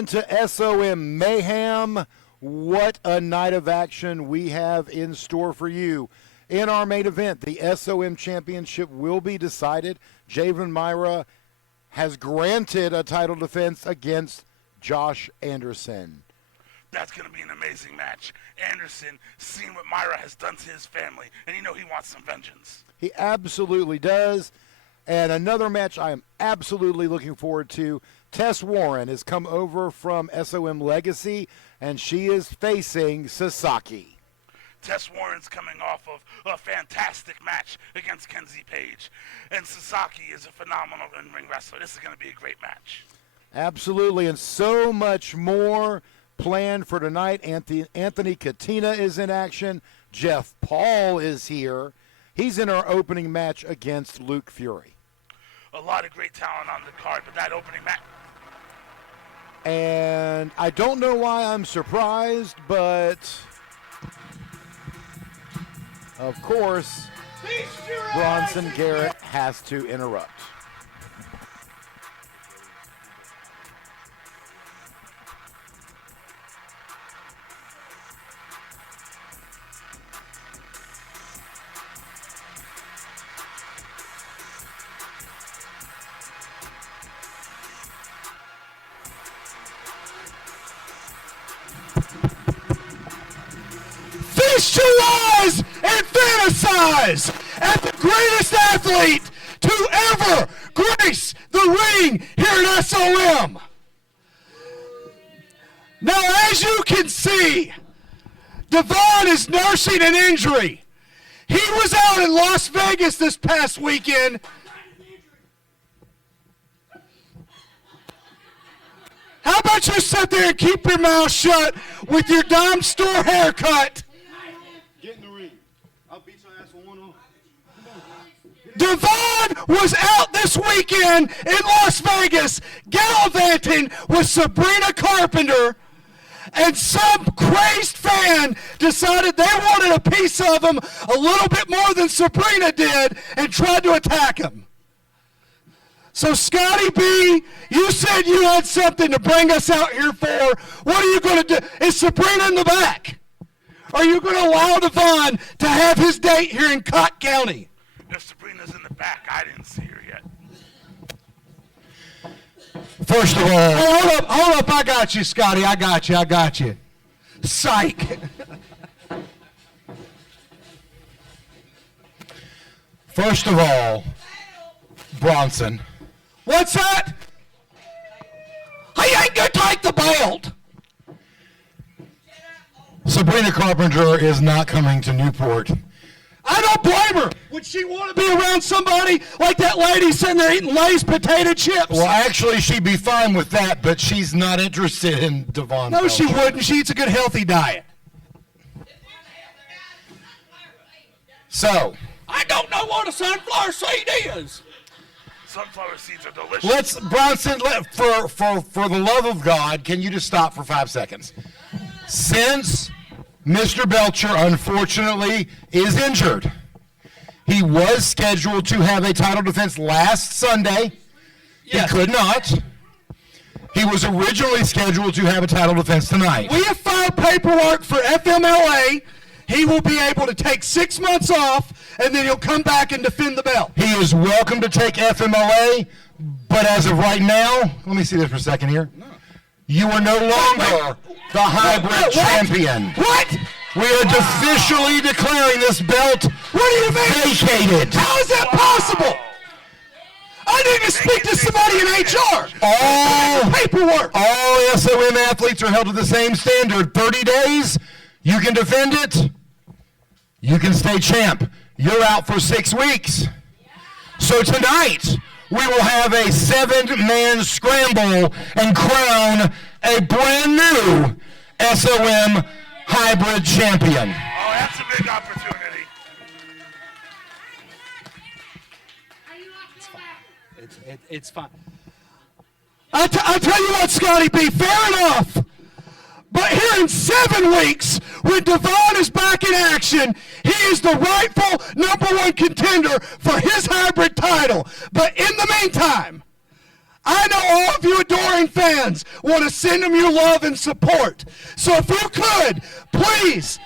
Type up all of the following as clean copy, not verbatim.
on to SOM Mayhem. What a night of action we have in store for you. In our main event, the SOM Championship will be decided. Javen Myra has granted a title defense against Josh Anderson. That's going to be an amazing match. Anderson, seeing what Myra has done to his family, and he wants some vengeance. He absolutely does. And another match I am absolutely looking forward to. Tess Warren has come over from SOM Legacy, and she is facing Sasaki. Tess Warren's coming off of a fantastic match against Kenzie Page, and Sasaki is a phenomenal in-ring wrestler. This is going to be a great match. Absolutely, and so much more planned for tonight. Anthony Katina is in action. Jeff Paul is here. He's in our opening match against Luke Fury. A lot of great talent on the card, but that opening match. And I don't know why I'm surprised, but of course, Bronson Garrett has to interrupt. Visualize and fantasize at the greatest athlete to ever grace the ring here at SOM. Now, as you can see, Devon is nursing an injury. He was out in Las Vegas this past weekend. How about you sit there and keep your mouth shut with your dime store haircut? Get in the ring. I'll beat your ass for 1-on. Devon was out this weekend in Las Vegas gallivanting with Sabrina Carpenter, and some crazed fan decided they wanted a piece of him a little bit more than Sabrina did and tried to attack him. So, Scotty B, you said you had something to bring us out here for. What are you going to do? Is Sabrina in the back? Are you going to allow Devon to have his date here in Cott County? If Sabrina's in the back, I didn't see her yet. First of all, hey, hold up, I got you, Scotty, I got you. Psych. First of all, Bronson. What's that? He ain't gonna take the belt. Sabrina Carpenter is not coming to Newport. I don't blame her. Would she want to be around somebody like that lady sitting there eating Lay's potato chips? Well, actually, she'd be fine with that, but she's not interested in Devon. No, she wouldn't. She eats a good, healthy diet. So, I don't know what a sunflower seed is. Sunflower seeds are delicious. Bronson, for the love of God, can you just stop for 5 seconds? Since Mr. Belcher, unfortunately, is injured, he was scheduled to have a title defense last Sunday. Yes. He could not. He was originally scheduled to have a title defense tonight. We have filed paperwork for FMLA. He will be able to take 6 months off, and then he'll come back and defend the belt. He is welcome to take FMLA, but as of right now, let me see this for a second here. No. You are no longer the hybrid champion. What? We are officially declaring this belt vacated. How is that possible? I need to speak to somebody in HR. All SOM athletes are held to the same standard. 30 days, you can defend it. You can stay champ. You're out for 6 weeks. So tonight, we will have a 7-man scramble and crown a brand new SOM hybrid champion. Oh, that's a big opportunity. It's fine. I'll tell you what, Scotty B, fair enough. But here in 7 weeks, when Devon is back in action, he is the rightful #1 contender for his hybrid title. But in the meantime, I know all of you adoring fans want to send him your love and support. So if you could, please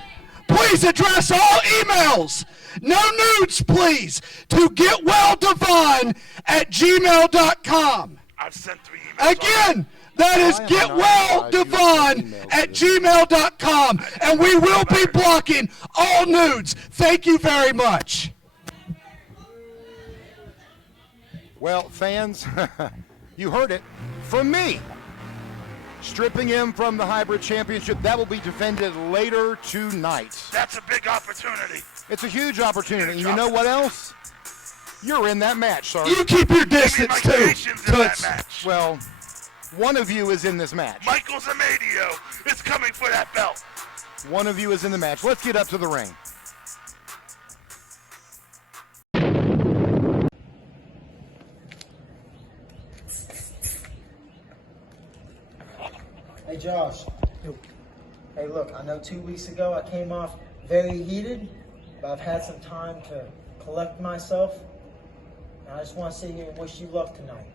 address all emails, no nudes, please, to getwelldevon@gmail.com. I've sent 3 emails. Again, that is getwelldevon@gmail.com, and we will be blocking all nudes. Thank you very much. Well, fans, you heard it from me. Stripping him from the Hybrid Championship. That will be defended later tonight. That's a big opportunity. It's a huge opportunity. And you know what else? You're in that match, sir. You keep your distance, too. Congratulations in that match. Well, one of you is in this match. Michael Zamadio is coming for that belt. One of you is in the match. Let's get up to the ring. Hey Josh. Hey look, I know 2 weeks ago I came off very heated, but I've had some time to collect myself. And I just want to sit here and wish you luck tonight.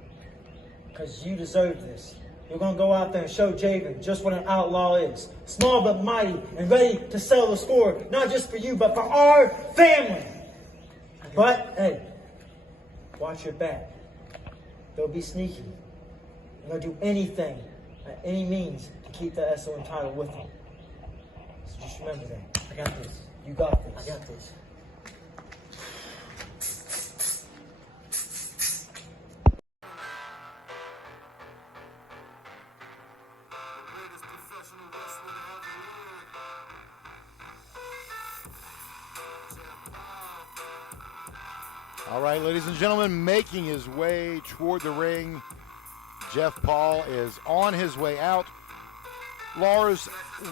Because you deserve this. You're going to go out there and show Javen just what an outlaw is. Small but mighty and ready to sell the score, not just for you, but for our family. But, hey, watch your back. They'll be sneaky. And they'll do anything, by any means, to keep the SOM title with them. So just remember that. I got this. You got this. I got this. All right, ladies and gentlemen, making his way toward the ring, Jeff Paul is on his way out. Lars,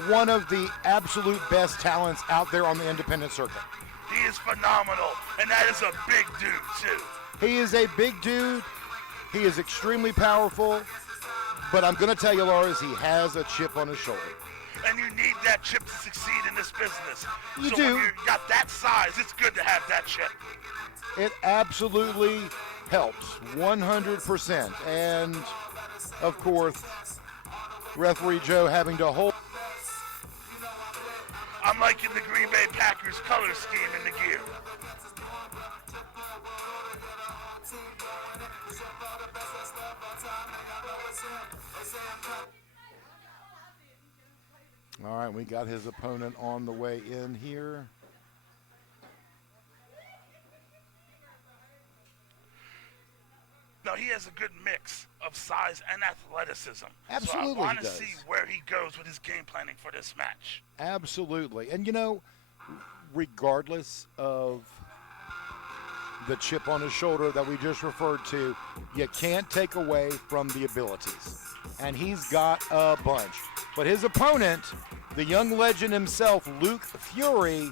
one of the absolute best talents out there on the independent circuit. He is phenomenal, and that is a big dude, too. He is a big dude. He is extremely powerful. But I'm going to tell you, Lars, he has a chip on his shoulder. And you need that chip to succeed in this business. You so do. when you got that size, it's good to have that chip. It absolutely helps, 100%. And, of course, referee Joe having to hold. I'm liking the Green Bay Packers color scheme in the gear. All right, we got his opponent on the way in here. No, he has a good mix of size and athleticism. Absolutely, so I want he to does. see where he goes with his game planning for this match. Absolutely. And, you know, regardless of the chip on his shoulder that we just referred to, you can't take away from the abilities. And he's got a bunch. But his opponent, the young legend himself, Luke Fury,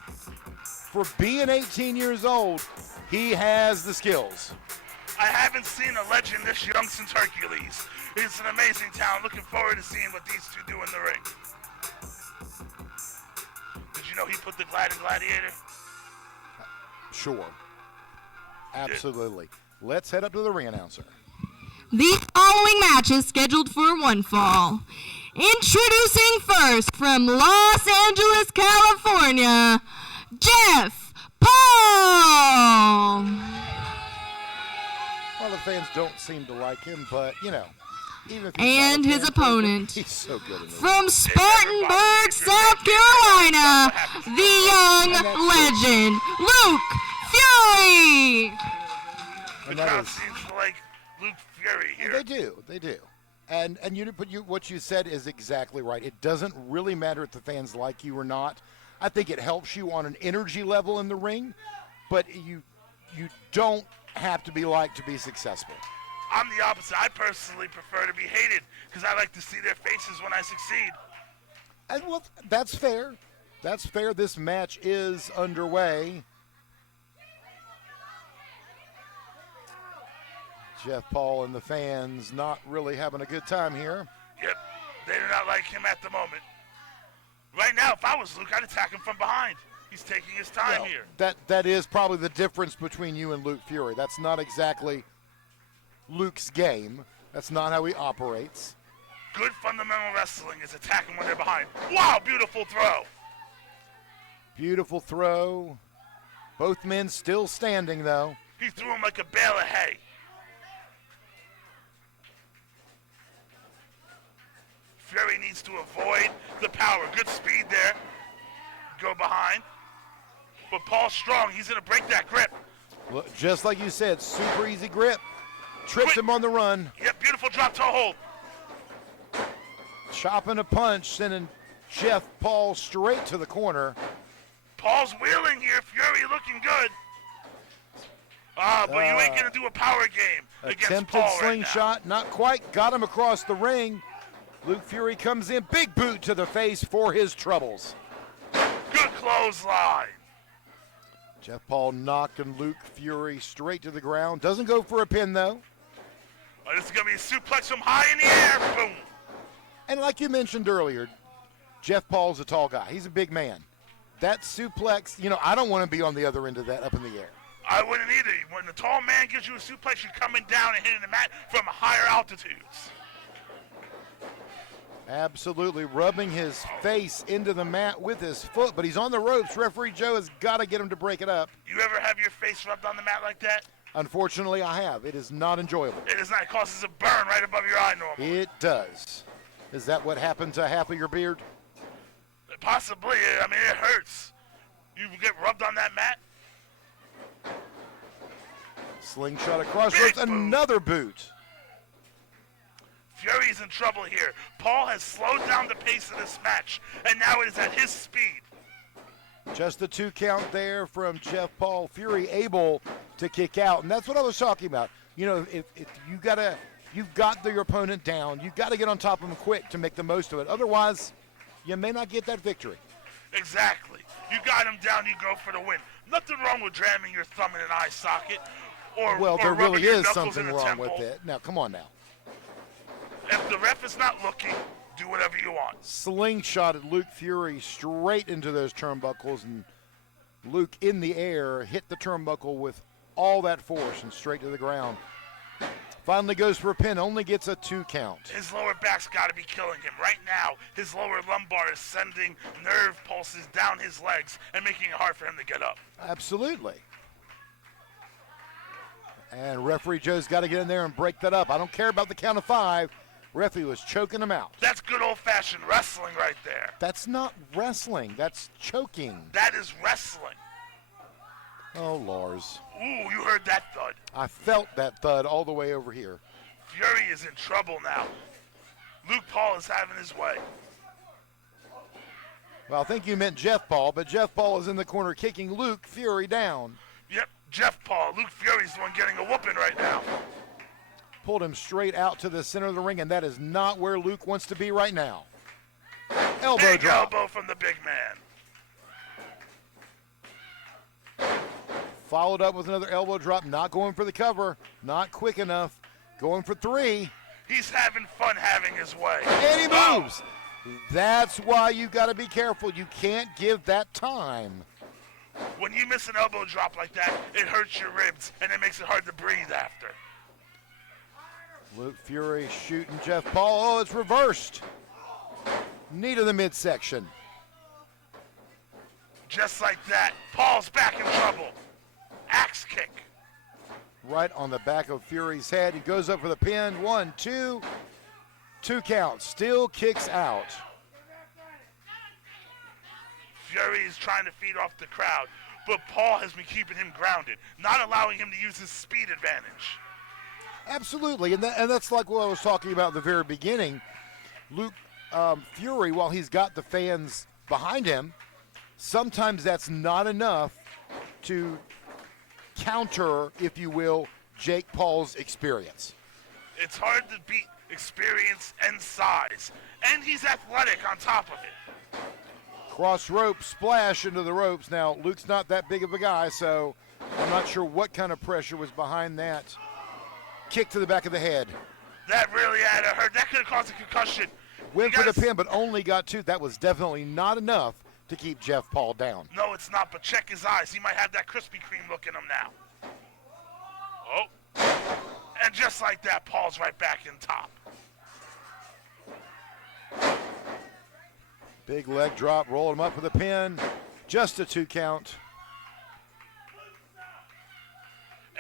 for being 18 years old, he has the skills. I haven't seen a legend this young since Hercules. It's an amazing talent. Looking forward to seeing what these two do in the ring. Did you know he put the Glad in Gladiator? Sure. Absolutely. Let's head up to the ring announcer. The following match is scheduled for one fall. Introducing first from Los Angeles, California, Jeff Paul. Well, the fans don't seem to like him, but, you know. Even if And his opponent, he's so good in this. from Spartanburg, South Carolina, the young legend, Luke Fury. The crowd seems to like Luke Fury here. They do. And what you said is exactly right. It doesn't really matter if the fans like you or not. I think it helps you on an energy level in the ring, but you don't have to be liked to be successful. I'm the opposite. I personally prefer to be hated because I like to see their faces when I succeed. And well, that's fair. That's fair. This match is underway. Jeff Paul and the fans not really having a good time here. Yep, they do not like him at the moment. Right now, if I was Luke, I'd attack him from behind. He's taking his time Well, here. That is probably the difference between you and Luke Fury. That's not exactly Luke's game. That's not how he operates. Good fundamental wrestling is attacking when they're behind. Wow, beautiful throw. Beautiful throw. Both men still standing, though. He threw him like a bale of hay. Fury needs to avoid the power. Good speed there. Go behind. But Paul's strong. He's going to break that grip. Look, just like you said, super easy grip. Trips him on the run. Yep, beautiful drop toe hold. Chopping a punch, sending Jeff Paul straight to the corner. Paul's wheeling here. Fury looking good. But you ain't going to do a power game against Attempted Paul right slingshot, not quite. Got him across the ring. Luke Fury comes in. Big boot to the face for his troubles. now. Good clothesline. Jeff Paul knocking Luke Fury straight to the ground. Doesn't go for a pin, though. This is going to be a suplex from high in the air. Boom. And like you mentioned earlier, Jeff Paul's a tall guy. He's a big man. That suplex, I don't want to be on the other end of that up in the air. I wouldn't either. When the tall man gives you a suplex, you're coming down and hitting the mat from higher altitudes. Absolutely rubbing his face into the mat with his foot, but he's on the ropes. Referee Joe has got to get him to break it up. You ever have your face rubbed on the mat like that? Unfortunately, I have. It is not enjoyable. It is not. It causes a burn right above your eye normally. It does. Is that what happened to half of your beard? Possibly. I mean, it hurts. You get rubbed on that mat. Slingshot across ropes, another boot. Fury's in trouble here. Paul has slowed down the pace of this match, and now it is at his speed. Just the 2 count there from Jeff Paul. Fury able to kick out, and that's what I was talking about. If you've got your opponent down, you've got to get on top of him quick to make the most of it. Otherwise, you may not get that victory. Exactly. You got him down, you go for the win. Nothing wrong with jamming your thumb in an eye socket or There rubbing really your is knuckles something in the wrong temple. with it. Now, come on now. If the ref is not looking, do whatever you want. Slingshotted Luke Fury straight into those turnbuckles, and Luke in the air hit the turnbuckle with all that force and straight to the ground. Finally goes for a pin, only gets a 2 count. His lower back's got to be killing him. Right now, his lower lumbar is sending nerve pulses down his legs and making it hard for him to get up. Absolutely. And referee Joe's got to get in there and break that up. I don't care about the count of 5. Referee was choking him out. That's good old-fashioned wrestling right there. That's not wrestling. That's choking. That is wrestling. Oh, Lars. Ooh, you heard that thud. I felt that thud all the way over here. Fury is in trouble now. Luke Paul is having his way. Well, I think you meant Jeff Paul, but Jeff Paul is in the corner kicking Luke Fury down. Yep, Jeff Paul. Luke Fury's the one getting a whooping right now. Pulled him straight out to the center of the ring, and that is not where Luke wants to be right now. Elbow Big drop. elbow from the big man. Followed up with another elbow drop, not going for the cover, not quick enough, going for 3. He's having fun having his way. And he moves. That's why you got to be careful. You can't give that time. When you miss an elbow drop like that, it hurts your ribs, and it makes it hard to breathe after. Luke Fury shooting Jeff Paul. Oh, it's reversed. Knee to the midsection. Just like that, Paul's back in trouble. Axe kick. Right on the back of Fury's head. He goes up for the pin. 1, 2. 2 counts. Still kicks out. Fury is trying to feed off the crowd, but Paul has been keeping him grounded, not allowing him to use his speed advantage. Absolutely, and that's like what I was talking about at the very beginning. Luke Fury, while he's got the fans behind him, sometimes that's not enough to counter, if you will, Jake Paul's experience. It's hard to beat experience and size, and he's athletic on top of it. Cross rope splash into the ropes. Now, Luke's not that big of a guy, so I'm not sure what kind of pressure was behind that. Kick to the back of the head. That really had to hurt. That could have caused a concussion. Went for the pin, but only got 2. That was definitely not enough to keep Jeff Paul down. No, it's not, but check his eyes. He might have that Krispy Kreme look in him now. Oh. And just like that, Paul's right back in top. Big leg drop, roll him up with a pin. Just a 2 count.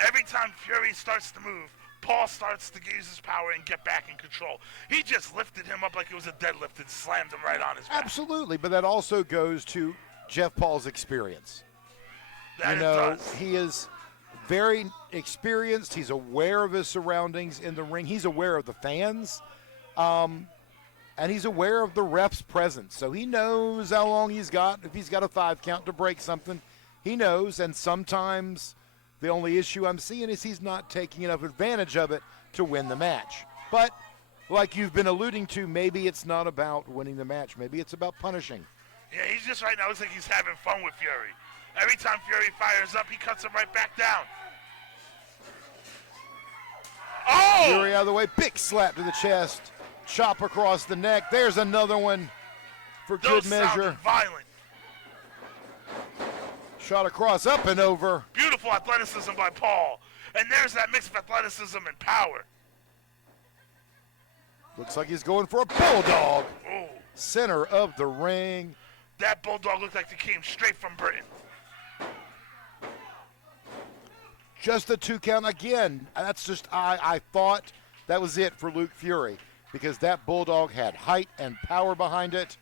Every time Fury starts to move, Paul starts to use his power and get back in control. He just lifted him up like it was a deadlift and slammed him right on his back. Absolutely, but that also goes to Jeff Paul's experience. That it does. He is very experienced. He's aware of his surroundings in the ring. He's aware of the fans. And he's aware of the ref's presence. So he knows how long he's got. If he's got a 5 count to break something, he knows. And sometimes the only issue I'm seeing is he's not taking enough advantage of it to win the match. But like you've been alluding to, maybe it's not about winning the match. Maybe it's about punishing. Yeah, he's just right now, looks like he's having fun with Fury. Every time Fury fires up, he cuts him right back down. Oh! Fury out of the way, big slap to the chest, chop across the neck. There's another one for good Those measure. sounded violent. Shot across, up and over. Beautiful athleticism by Paul. And there's that mix of athleticism and power. Looks like he's going for a bulldog. Ooh. Center of the ring. That bulldog looked like it came straight from Britain. Just a 2 count again. That's just, I thought that was it for Luke Fury because that bulldog had height and power behind it,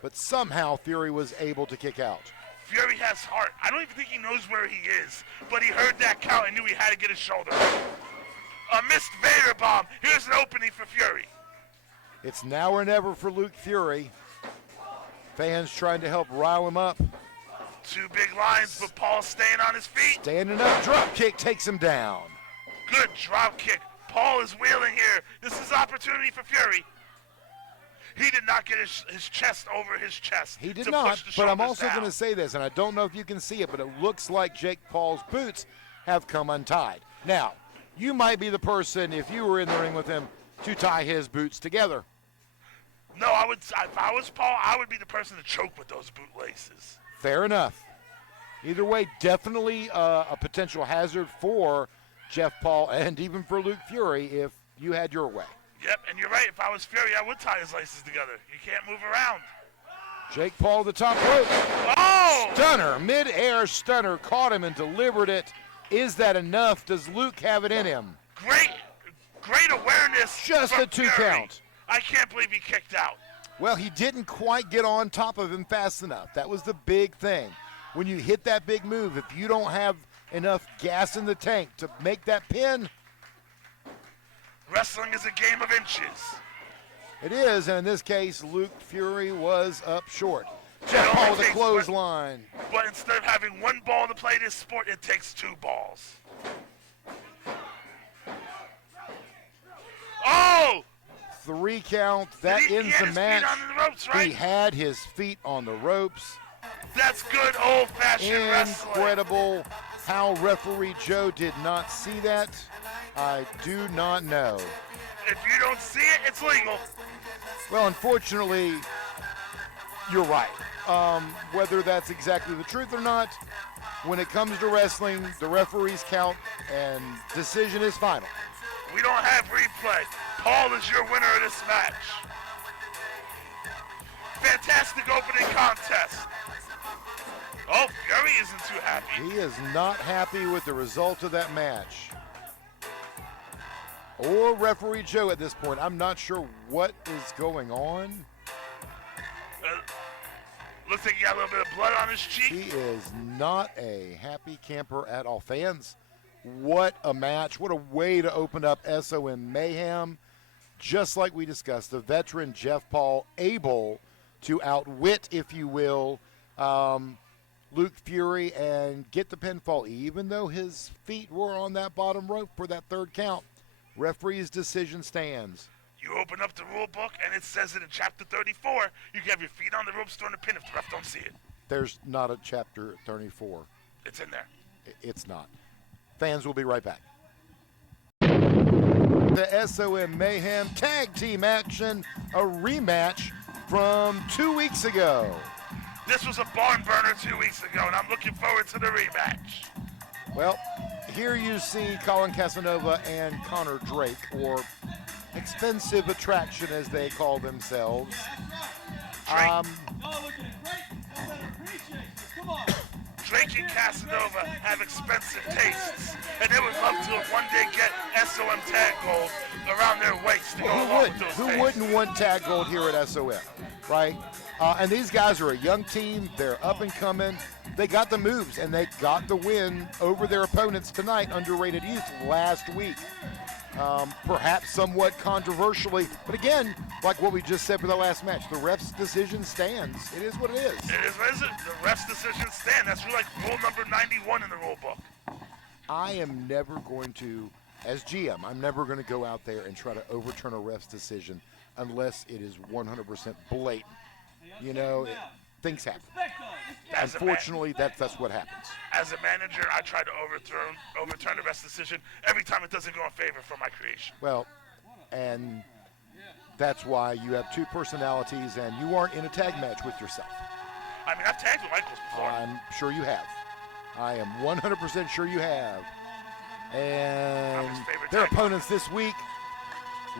but somehow Fury was able to kick out. Fury has heart. I don't even think he knows where he is, but he heard that count and knew he had to get his shoulder. A missed Vader bomb. Here's an opening for Fury. It's now or never for Luke Fury. Fans trying to help rile him up. 2 big lines, but Paul staying on his feet. Standing up, drop kick takes him down. Good drop kick. Paul is wheeling here. This is opportunity for Fury. He did not get his chest over his chest. He did to not, push the but I'm shoulders also down. going to say this, and I don't know if you can see it, but it looks like Jake Paul's boots have come untied. Now, you might be the person, if you were in the ring with him, to tie his boots together. No, I would. If I was Paul, I would be the person to choke with those bootlaces. Fair enough. Either way, definitely a potential hazard for Jeff Paul and even for Luke Fury if you had your way. Yep, and you're right. If I was Fury, I would tie his laces together. You can't move around. Jake Paul, the top rope. Oh! Stunner, mid-air stunner, caught him and delivered it. Is that enough? Does Luke have it in him? Great awareness. Just from a 2 Fury. count. I can't believe he kicked out. Well, he didn't quite get on top of him fast enough. That was the big thing. When you hit that big move, if you don't have enough gas in the tank to make that pin, Wrestling is a game of inches. it is, and in this case, Luke Fury was up short. It Jeff Paul only with a takes clothesline. But instead of having 1 ball to play this sport, it takes 2 balls. Oh! 3 count. That He ends had the his match. feet on the ropes, right? He had his feet on the ropes. That's good old-fashioned wrestling. Incredible how referee Joe did not see that. I do not know. If you don't see it, it's legal. Well, unfortunately, you're right. Whether that's exactly the truth or not, when it comes to wrestling, the referees count and decision is final. We don't have replay. Paul is your winner of this match. Fantastic opening contest. Oh, Fury isn't too happy. He is not happy with the result of that match. Or referee Joe at this point. I'm not sure what is going on. Looks like he got a little bit of blood on his cheek. He is not a happy camper at all. Fans, what a match. What a way to open up SOM Mayhem. Just like we discussed, the veteran Jeff Paul able to outwit, if you will, Luke Fury and get the pinfall, even though his feet were on that bottom rope for that 3rd count. Referee's decision stands. You open up the rule book, and it says it in chapter 34. You can have your feet on the ropes during the pin if the ref don't see it. There's not a chapter 34. It's in there. It's not. Fans will be right back. The SOM Mayhem tag team action, a rematch from 2 weeks ago. This was a barn burner 2 weeks ago, and I'm looking forward to the rematch. Well, here you see Colin Casanova and Connor Drake, or Expensive Attraction as they call themselves. Drake and Casanova have expensive tastes, and they would love to one day get SOM tag gold around their waist to go along with those Who tastes. wouldn't want tag gold here at SOM, right? And these guys are a young team. They're up and coming. They got the moves, and they got the win over their opponents tonight, Underrated Youth, last week. Perhaps somewhat controversially, but again, like what we just said for the last match, the ref's decision stands. It is what it is. It is what it is. The ref's decision stand. That's like rule number 91 in the rule book. I am never going to, as GM, I'm never going to go out there and try to overturn a ref's decision unless it is 100% blatant. You know, things happen. Unfortunately, that's what happens. As a manager, I try to overturn the ref's decision every time it doesn't go in favor for my creation. Well, and that's why you have two personalities and you aren't in a tag match with yourself. I mean, I've tagged with Michaels before. I'm sure you have. I am 100% sure you have. And their opponents this week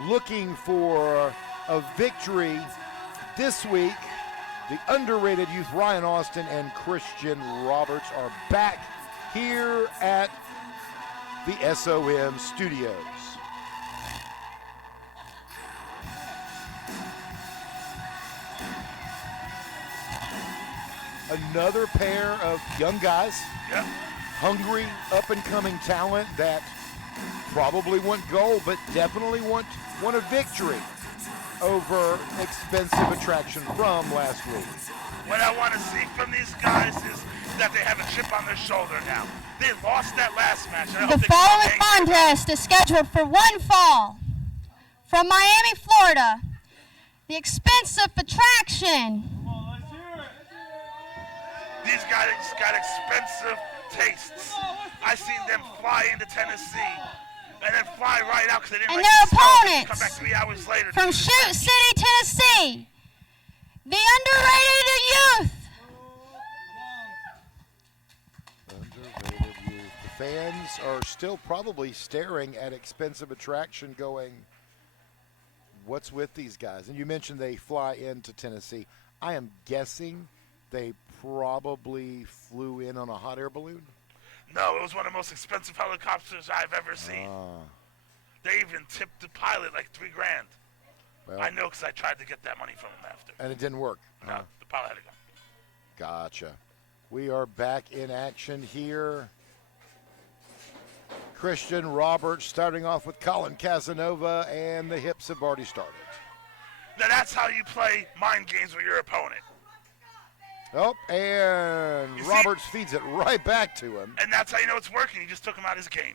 looking for a victory this week. The Underrated Youth, Ryan Austin and Christian Roberts, are back here at the SOM studios. Another pair of young guys, hungry, up-and-coming talent that probably want gold, but definitely want a victory over Expensive Attraction from last week. What I want to see from these guys is that they have a chip on their shoulder now. They lost that last match. The following contest is scheduled for one fall. From Miami, Florida, the Expensive Attraction. These guys got expensive tastes. I seen them fly into Tennessee and then fly right out because they didn't And like their the snow. opponents Come back 3 hours later. from Chute City, Tennessee, the Underrated Youth. Underrated Youth. The fans are still probably staring at Expensive Attraction going, what's with these guys? And you mentioned they fly into Tennessee. I am guessing they probably flew in on a hot air balloon. No, it was one of the most expensive helicopters I've ever seen. They even tipped the pilot like $3 grand. Well, I know because I tried to get that money from him after. and it didn't work. No, the pilot had to go. Gotcha. We are back in action here. Christian Roberts starting off with Colin Casanova, and the hips have already started. Now that's how you play mind games with your opponent. Oh, and Roberts feeds it right back to him. And that's how you know it's working. He just took him out of his game.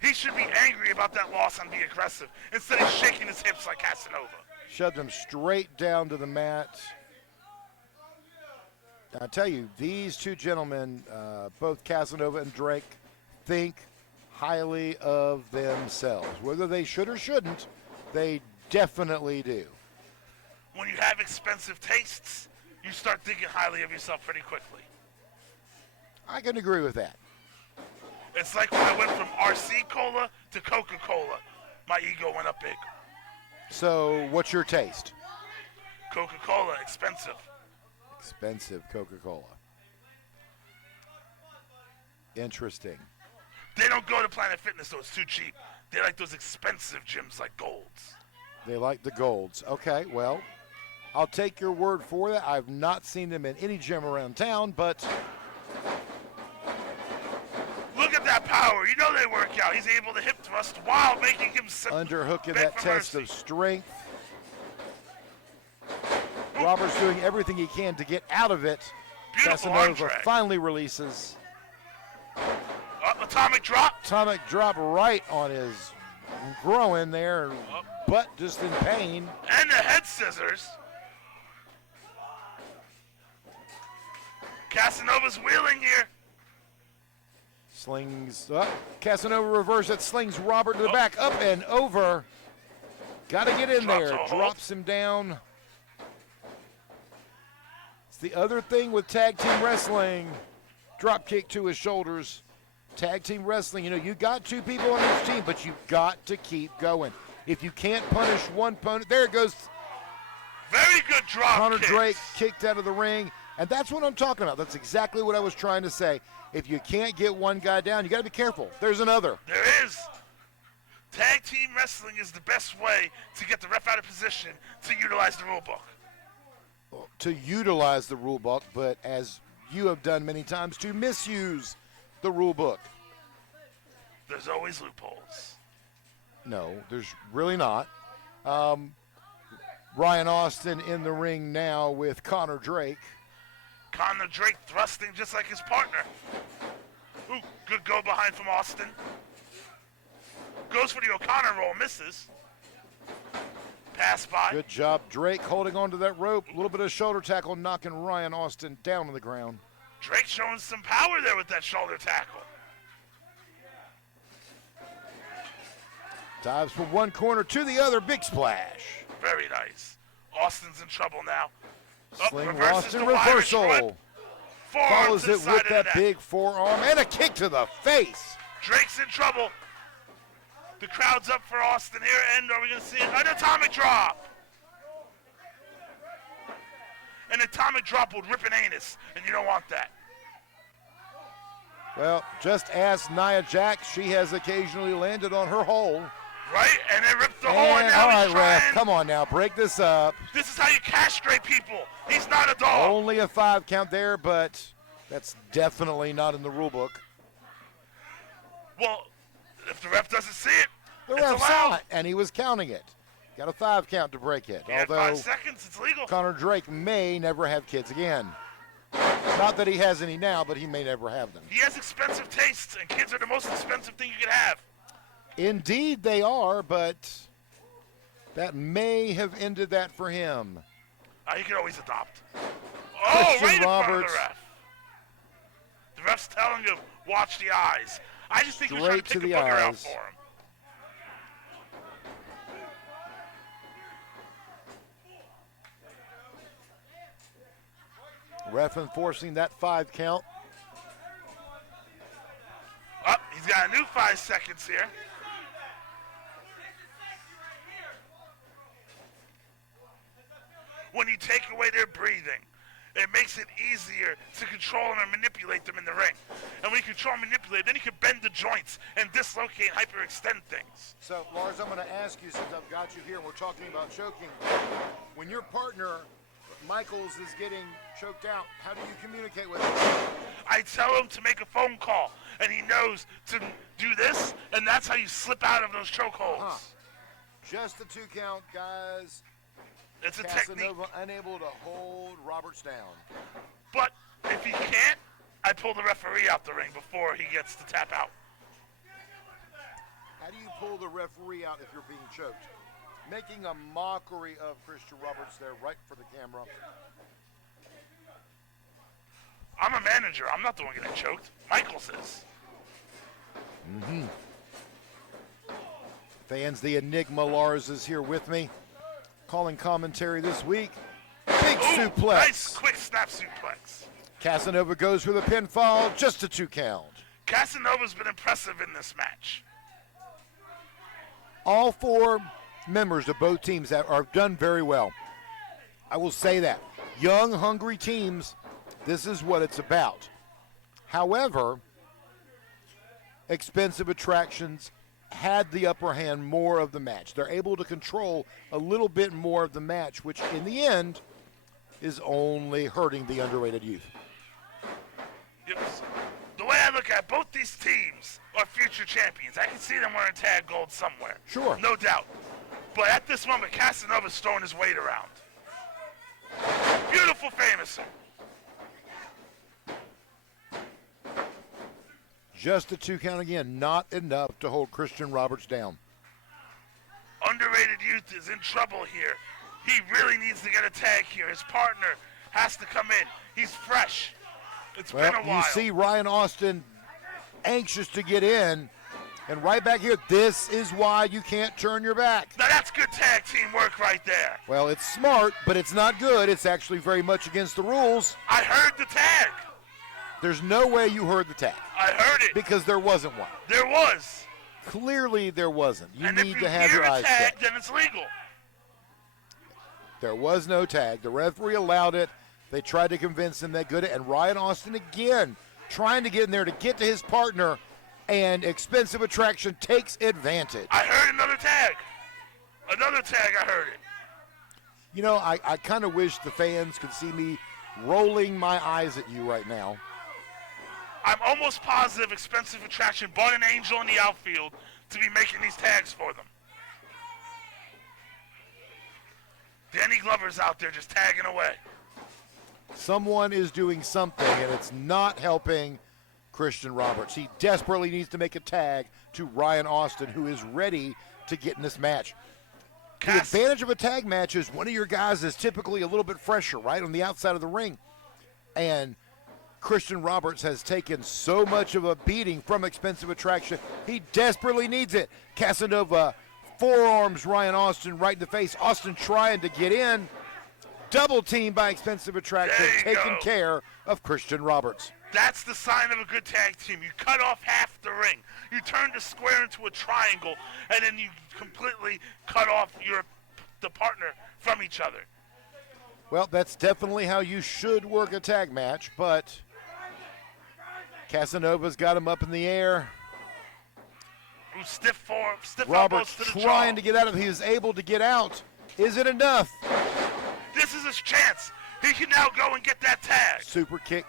He should be angry about that loss and be aggressive instead of shaking his hips like Casanova. Shoved him straight down to the mat. I tell you, these two gentlemen, both Casanova and Drake, think highly of themselves. Whether they should or shouldn't, they definitely do. When you have expensive tastes, you start thinking highly of yourself pretty quickly. I can agree with that. It's like when I went from RC Cola to Coca-Cola. My ego went up big. So, what's your taste? Coca-Cola, expensive. Expensive Coca-Cola. Interesting. They don't go to Planet Fitness, though. It's too cheap. They like those expensive gyms like Gold's. They like the golds. Okay, well, I'll take your word for that. I've not seen them in any gym around town, but look at that power. You know they work out. He's able to hip thrust while making him underhooking beg that for test mercy. of strength. Roberts doing everything he can to get out of it. Beautiful arm Casanova drag. finally releases. Atomic drop. Atomic drop right on his groin there, butt just in pain. And the head scissors. Casanova's wheeling here. Slings up. Casanova reverse it, slings Robert to the back, up and over. Got to get in Drops there. a hold. Drops him down. It's the other thing with tag team wrestling. Drop kick to his shoulders. Tag team wrestling, you got 2 people on each team, but you got to keep going. If you can't punish one opponent, there it goes. Very good drop Connor kicks. Drake kicked out of the ring, and that's what I'm talking about. That's exactly what I was trying to say. If you can't get one guy down, you got to be careful. There's another. There is. Tag team wrestling is the best way to get the ref out of position to utilize the rule book. To utilize the rule book, but as you have done many times, to misuse the rule book. There's always loopholes. No, there's really not. Ryan Austin in the ring now with Connor Drake. Connor Drake thrusting just like his partner. Ooh, good go behind from Austin. Goes for the O'Connor roll, misses. Pass by. Good job, Drake holding onto that rope. A little bit of shoulder tackle, knocking Ryan Austin down on the ground. Drake showing some power there with that shoulder tackle. Dives from one corner to the other, big splash. Very nice. Austin's in trouble now. Sling reverses Austin the Irish reversal. whip. Forearm Follows to the it side with of the that neck. big forearm and a kick to the face. Drake's in trouble. The crowd's up for Austin here, and are we going to see an atomic drop? An atomic drop would rip an anus, and you don't want that. Well, just ask Nia Jax. She has occasionally landed on her hole. Right? And it ripped the hole, and And, now all he's right, ref, trying. come on now, break this up. This is how you castrate people. He's not a dog. Only a 5 count there, but that's definitely not in the rule book. Well, if the ref doesn't see it, The it's ref allowed. saw it, and he was counting it. Got a 5 count to break it. He had Although 5 seconds, it's legal. Connor Drake may never have kids again. Not that he has any now, but he may never have them. He has expensive tastes, and kids are the most expensive thing you can have. Indeed they are, but that may have ended that for him. He can always adopt. Christian Right in front of Roberts. the ref. The ref's telling him, watch the eyes. I just think he was trying to Straight pick to a the booger out eyes. for him. Ref enforcing that 5 count. He's got a new 5 seconds here. When you take away their breathing, it makes it easier to control them and manipulate them in the ring. And when you control and manipulate, then you can bend the joints and dislocate and hyperextend things. So, Lars, I'm going to ask you, since I've got you here and we're talking about choking, when your partner, Michaels, is getting choked out, how do you communicate with him? I tell him to make a phone call, and he knows to do this, and that's how you slip out of those chokeholds. Just the 2 count, guys. It's a technique. Casanova unable to hold Roberts down. But if he can't, I pull the referee out the ring before he gets to tap out. How do you pull the referee out if you're being choked? Making a mockery of Christian Roberts there right for the camera. I'm a manager. I'm not the one getting choked. Michaels is. Fans, the Enigma Lars is here with me. Calling commentary this week. Big suplex. Nice quick snap suplex. Casanova goes for the pinfall, just a 2 count. Casanova's been impressive in this match. All 4 members of both teams that are done very well. I will say that. Young, hungry teams, this is what it's about. However, expensive attractions had the upper hand more of the match. They're able to control a little bit more of the match, which in the end is only hurting the underrated youth. Yes. The way I look at it, both these teams are future champions. I can see them wearing tag gold somewhere. Sure. No doubt. But at this moment, Casanova's throwing his weight around. Beautiful famouser. Just a 2 count again, not enough to hold Christian Roberts down. Underrated youth is in trouble here. He really needs to get a tag here. His partner has to come in. He's fresh. It's been a while. You see Ryan Austin anxious to get in, and right back here, this is why you can't turn your back. Now that's good tag team work right there. Well, it's smart, but it's not good. It's actually very much against the rules. I heard the tag. There's no way you heard the tag. I heard it. Because there wasn't one. There was. Clearly there wasn't. You and need if to have hear your a eyes tag, checked. then it's legal. There was no tag. The referee allowed it. They tried to convince him they could, and Ryan Austin again trying to get in there to get to his partner, and Expensive Attraction takes advantage. I heard another tag. Another tag, I heard it. You know, I kind of wish the fans could see me rolling my eyes at you right now. I'm almost positive Expensive Attraction bought an angel in the outfield to be making these tags for them. Danny Glover's out there just tagging away. Someone is doing something, and it's not helping Christian Roberts. He desperately needs to make a tag to Ryan Austin, who is ready to get in this match. The advantage of a tag match is one of your guys is typically a little bit fresher, right, on the outside of the ring. And Christian Roberts has taken so much of a beating from Expensive Attraction. He desperately needs it. Casanova forearms Ryan Austin right in the face. Austin trying to get in. Double team by Expensive Attraction, taking care of Christian Roberts. That's the sign of a good tag team. You cut off half the ring. You turn the square into a triangle, and then you completely cut off the partner from each other. Well, that's definitely how you should work a tag match, but Casanova's got him up in the air. Ooh, stiff Roberts elbows to the trying jaw. to get out of it. He is able to get out. Is it enough? This is his chance. He can now go and get that tag. Super kick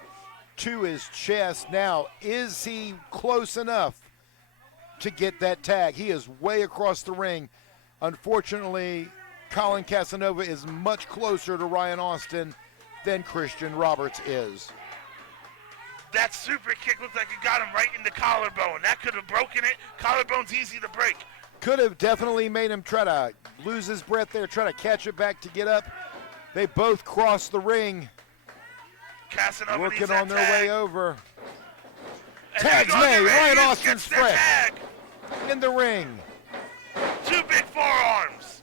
to his chest. Now, is he close enough to get that tag? He is way across the ring. Unfortunately, Colin Casanova is much closer to Ryan Austin than Christian Roberts is. That super kick looked like it got him right in the collarbone. That could have broken it. Collarbone's easy to break. Could have definitely made him try to lose his breath there, try to catch it back to get up. They both cross the ring, Casanova working on their way over. And Tags made. Ryan Austin's fresh tag. in the ring. Two big forearms.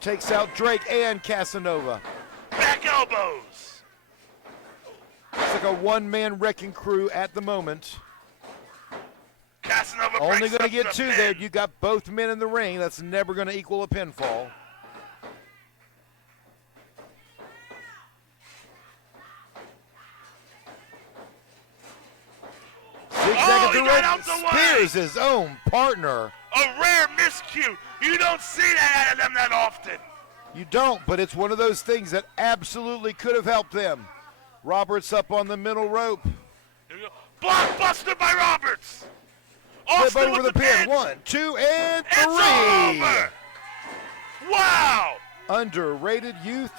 Takes out Drake and Casanova. Back elbows. It's like a one-man wrecking crew at the moment. Casanova Only breaks going to up get the two pin. there. You got both men in the ring. That's never going to equal a pinfall. Zigzag he at got the out rope. the way. Spears his own partner. A rare miscue. You don't see that out of them that often. You don't, but it's one of those things that absolutely could have helped them. Roberts up on the middle rope. Here we go. Blockbuster by Roberts. Austin Everybody with with the a pin. pin. 1, 2, and 3. It's all over. Wow. Underrated youth.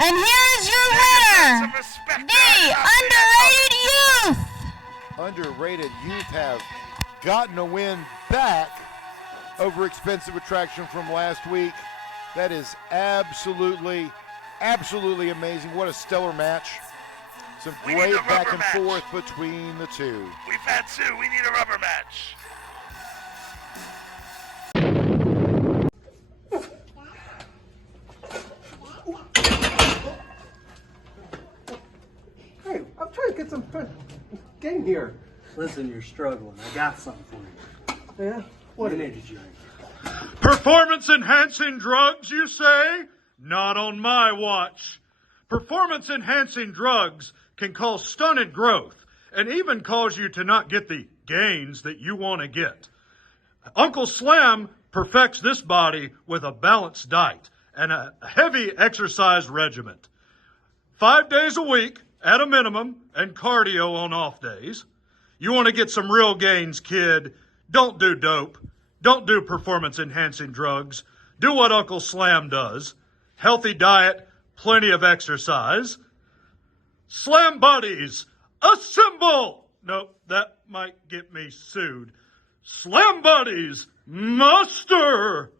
And here's your winner, Some respect the Underrated Youth. Underrated youth have gotten a win back over Expensive Attraction from last week. That is absolutely amazing. What a stellar match. Some We great need a back rubber and match. forth between the two. We've had two. We need a rubber match. Hey, I'm trying to get some game here. Listen, you're struggling. I got something for you. Yeah? What an energy drink. Performance-enhancing drugs, you say? Not on my watch. Performance-enhancing drugs can cause stunted growth and even cause you to not get the gains that you want to get. Uncle Slam perfects this body with a balanced diet and a heavy exercise regimen. 5 days a week at a minimum and cardio on off days. You want to get some real gains, kid? Don't do dope. Don't do performance-enhancing drugs. Do what Uncle Slam does. Healthy diet, plenty of exercise. Slam Buddies, assemble! Nope, that might get me sued. Slam Buddies, muster!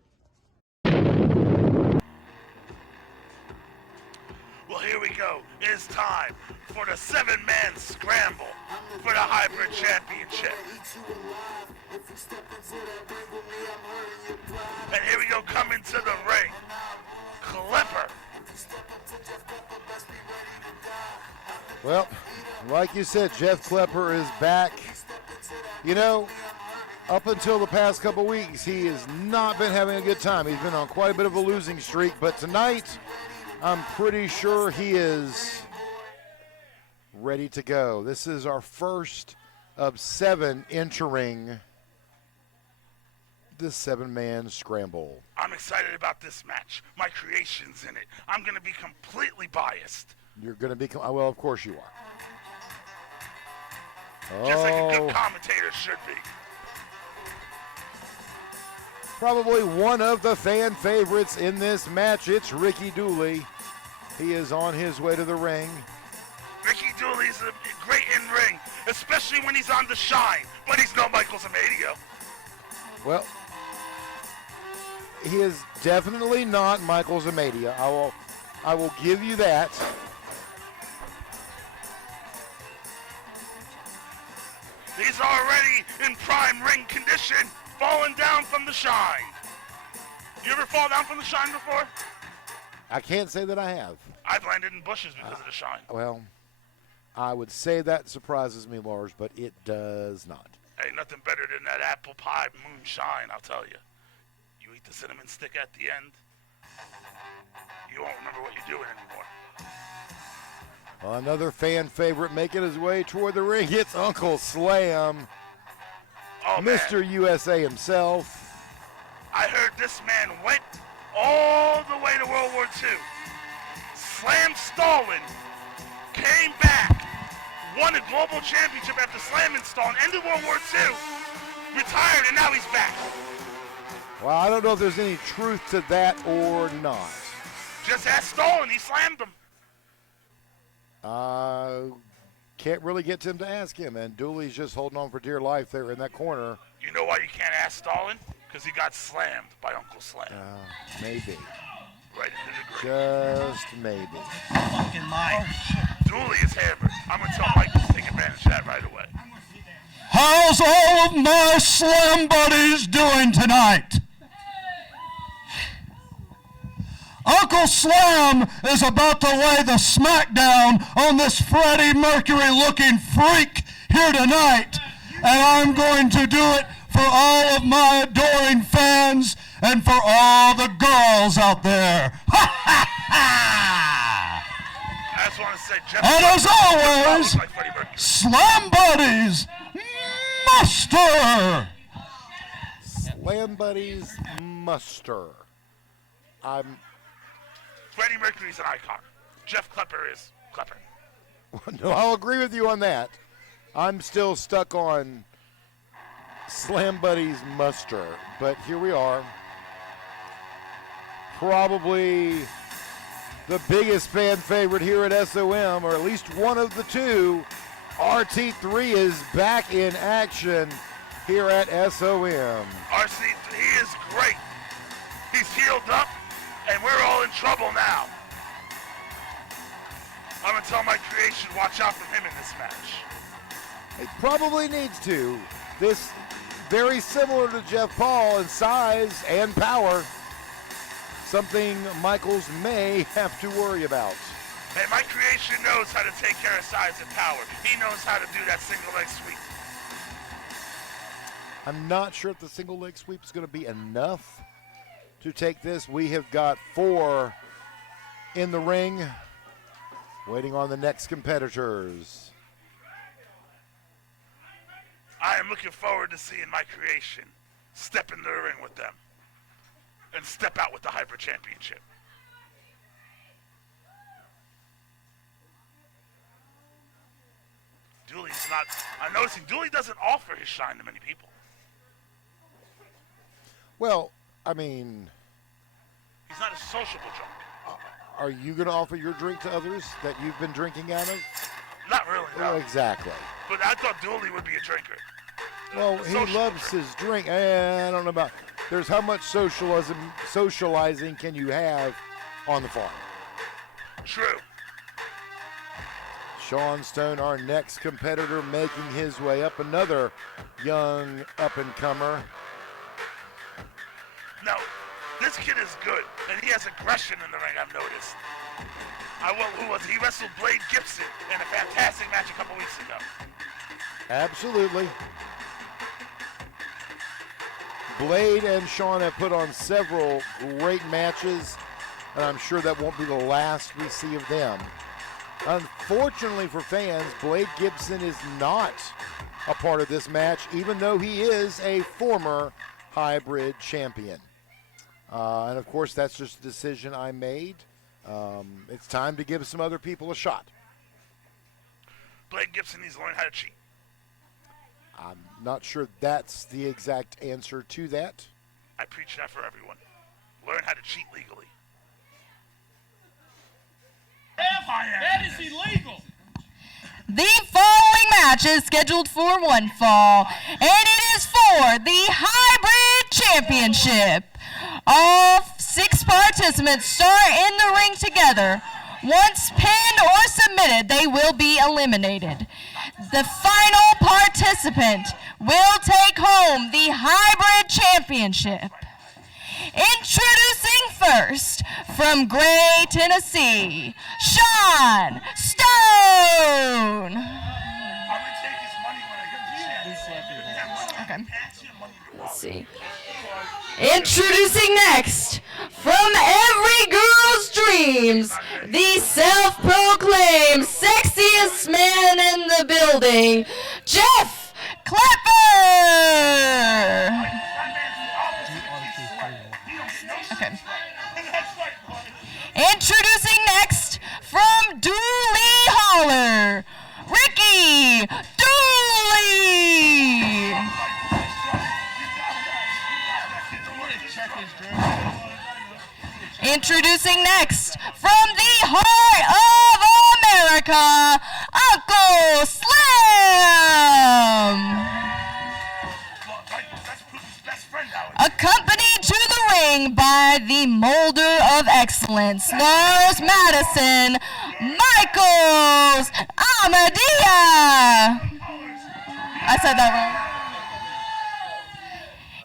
Well, here we go. It's time for the 7-man scramble for the Hybrid Championship. And here we go, coming to the ring. Clipper. Well, like you said, Jeff Klepper is back. You know, up until the past couple weeks, he has not been having a good time. He's been on quite a bit of a losing streak, but tonight, I'm pretty sure he is ready to go. This is our first of 7 entering the 7-man scramble. I'm excited about this match. My creation's in it. I'm going to be completely biased. You're going to become, well, of course you are. Just like a good commentator should be. Probably one of the fan favorites in this match. It's Ricky Dooley. He is on his way to the ring. Ricky Dooley's great in ring, especially when he's on the shine, but he's no Michael Zamadio. Well, he is definitely not Michael Zamadia. I will give you that. He's already in prime ring condition, falling down from the shine. You ever fall down from the shine before? I can't say that I have. I've landed in bushes because of the shine. Well, I would say that surprises me, Lars, but it does not. Ain't nothing better than that apple pie moonshine, I'll tell you. You eat the cinnamon stick at the end, you won't remember what you're doing anymore. Another fan favorite making his way toward the ring. It's Uncle Slam. Oh, Mr. Man. USA himself. I heard this man went all the way to World War II. Slam Stalin came back, won a global championship after slamming Stalin, ended World War II, retired, and now he's back. Well, I don't know if there's any truth to that or not. Just ask Stalin, he slammed him. Can't really get to him to ask him, and Dooley's just holding on for dear life there in that corner. You know why you can't ask Stalin? Because he got slammed by Uncle Slam. Maybe. Right into the grave. Just maybe. Fucking Mike. Dooley is hammered. I'm going to tell Mike to take advantage of that right away. How's all of my Slam buddies doing tonight? Uncle Slam is about to lay the smackdown on this Freddie Mercury-looking freak here tonight, and I'm going to do it for all of my adoring fans and for all the girls out there. Ha ha ha! I just want to say, Jeff. And as always, Slam buddies, muster! Slam buddies, muster. Freddie Mercury's an icon. Jeff Klepper is Klepper. No, I'll agree with you on that. I'm still stuck on Slam Buddies muster, but here we are. Probably the biggest fan favorite here at SOM, or at least one of the two. RT3 is back in action here at SOM. RC3 is great. He's healed up, and we're all in trouble now. I'm going to tell my creation, watch out for him in this match. It probably needs to. This very similar to Jeff Paul in size and power. Something Michaels may have to worry about. Hey, my creation knows how to take care of size and power. He knows how to do that single leg sweep. I'm not sure if the single leg sweep is going to be enough to take this. We have got 4 in the ring, waiting on the next competitors. I am looking forward to seeing my creation step into the ring with them and step out with the Hyper Championship. Dooley's not, I'm noticing Dooley doesn't offer his shine to many people. Well, I mean, he's not a sociable drunk. Are you going to offer your drink to others that you've been drinking out of? Not really, no. Exactly. But I thought Dooley would be a drinker. Well, he loves his drink. I don't know about. There's how much socializing can you have on the farm? True. Sean Stone, our next competitor, making his way up. Another young up-and-comer. Now, this kid is good, and he has aggression in the ring, I've noticed. Who was he? He wrestled Blade Gibson in a fantastic match a couple weeks ago. Absolutely. Blade and Sean have put on several great matches, and I'm sure that won't be the last we see of them. Unfortunately for fans, Blade Gibson is not a part of this match, even though he is a former hybrid champion. And of course, that's just a decision I made. It's time to give some other people a shot. Blade Gibson needs to learn how to cheat. I'm not sure that's the exact answer to that. I preach that for everyone. Learn how to cheat legally. That is illegal. The following match is scheduled for one fall, and it is for the Hybrid Championship. All 6 participants start in the ring together. Once pinned or submitted, they will be eliminated. The final participant will take home the Hybrid Championship. Introducing first, from Gray, Tennessee, Sean Stone. Okay. Let's see. Introducing next, from every girl's dreams, the self-proclaimed sexiest man in the building, Jeff Klepper. Okay. Introducing next, from Dooley Holler, Ricky Dooley. Introducing next, from the heart of America, Uncle Slim. Accompanied to the ring by the molder of excellence, Lars Madison, Michaels Amadia. I said that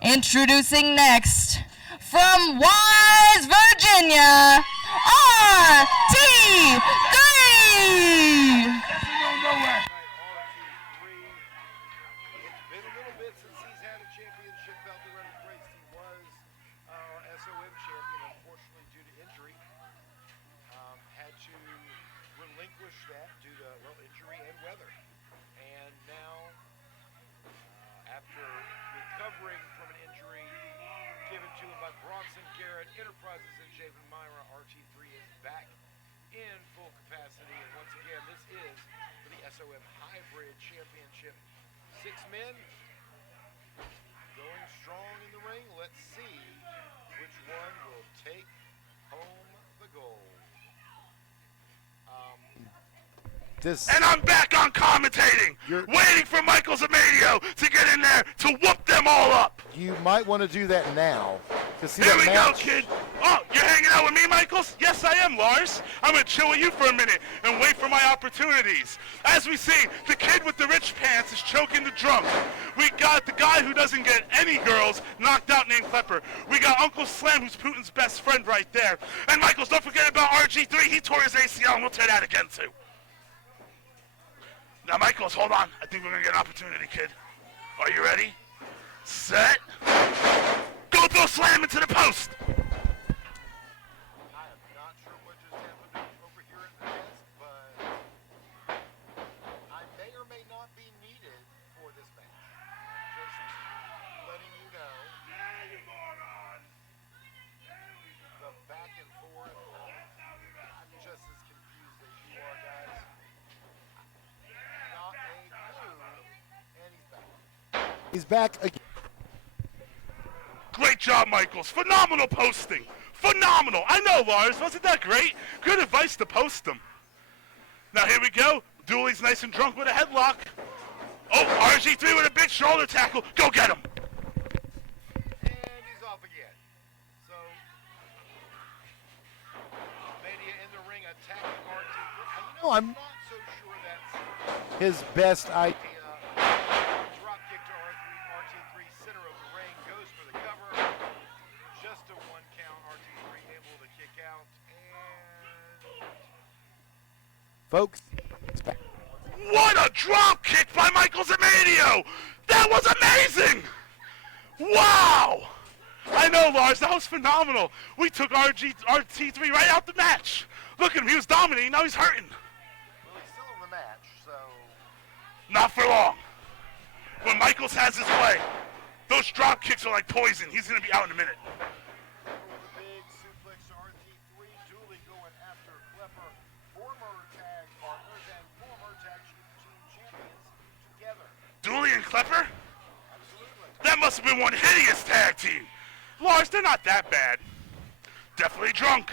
wrong. Introducing next, from Wise, Virginia, RT3. It's been a little bit since he's had a championship belt around his waist. He was SOM champion, unfortunately due to injury. Had to relinquish that due to injury and weather. And now, after recovering from an injury given to him by Bronson Garrett, Enterprises and Javen Myra, RT3 is back in full capacity. And once again, this is for the SOM Hybrid Championship. 6 men going strong in the ring. Let's see which one will take home the gold. And I'm back on commentating, waiting for Michael Zamadio to get in there to whoop them all up. You might want to do that now. Here we go, kid. Oh, you're hanging out with me, Michaels? Yes, I am, Lars. I'm going to chill with you for a minute and wait for my opportunities. As we see, the kid with the rich pants is choking the drunk. We got the guy who doesn't get any girls knocked out named Klepper. We got Uncle Slam, who's Putin's best friend right there. And Michaels, don't forget about RG3. He tore his ACL, and we'll tear that again, too. Now, Michaels, hold on. I think we're going to get an opportunity, kid. Are you ready? Set. Go throw Slam into the post. I am not sure what just happened over here at the desk, but I may or may not be needed for this match. Just letting you know. The back and forth. I'm just as confused as you are, guys. Not a clue, and he's back. He's back again. Great job, Michaels. Phenomenal posting. Phenomenal. I know, Lars. Wasn't that great? Good advice to post them. Now, here we go. Dooley's nice and drunk with a headlock. Oh, RG3 with a big shoulder tackle. Go get him. And he's off again. So, Mania in the ring attacking RT3. I'm not so sure that's his best idea. Drop kick to RT3, center of the ring, goes for the cover. Just a 1 count. Folks, it's back. What a drop kick by Michael Zamadio! That was amazing! Wow! I know, Lars, that was phenomenal. We took RT3 right out the match. Look at him, he was dominating, now he's hurting. Well, he's still in the match, so... Not for long. When Michaels has his way, those drop kicks are like poison. He's going to be out in a minute. Big suplex to RT3, Dooley going after Klepper, former tag partners and former tag team champions together. Dooley and Klepper? That must have been one hideous tag team. Lars, they're not that bad. Definitely drunk.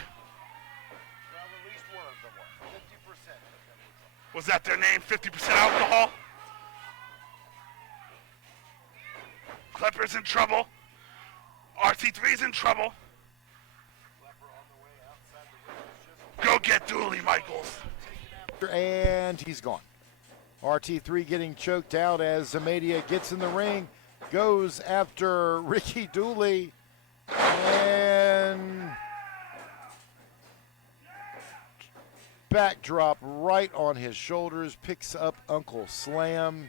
Well, at least one of them was. 50% of them were drunk. Was that their name, 50% alcohol? Klepper's in trouble. RT3's in trouble. Go get Dooley, Michaels. And he's gone. RT3 getting choked out as Zamadia gets in the ring, goes after Ricky Dooley, and backdrop right on his shoulders, picks up Uncle Slam,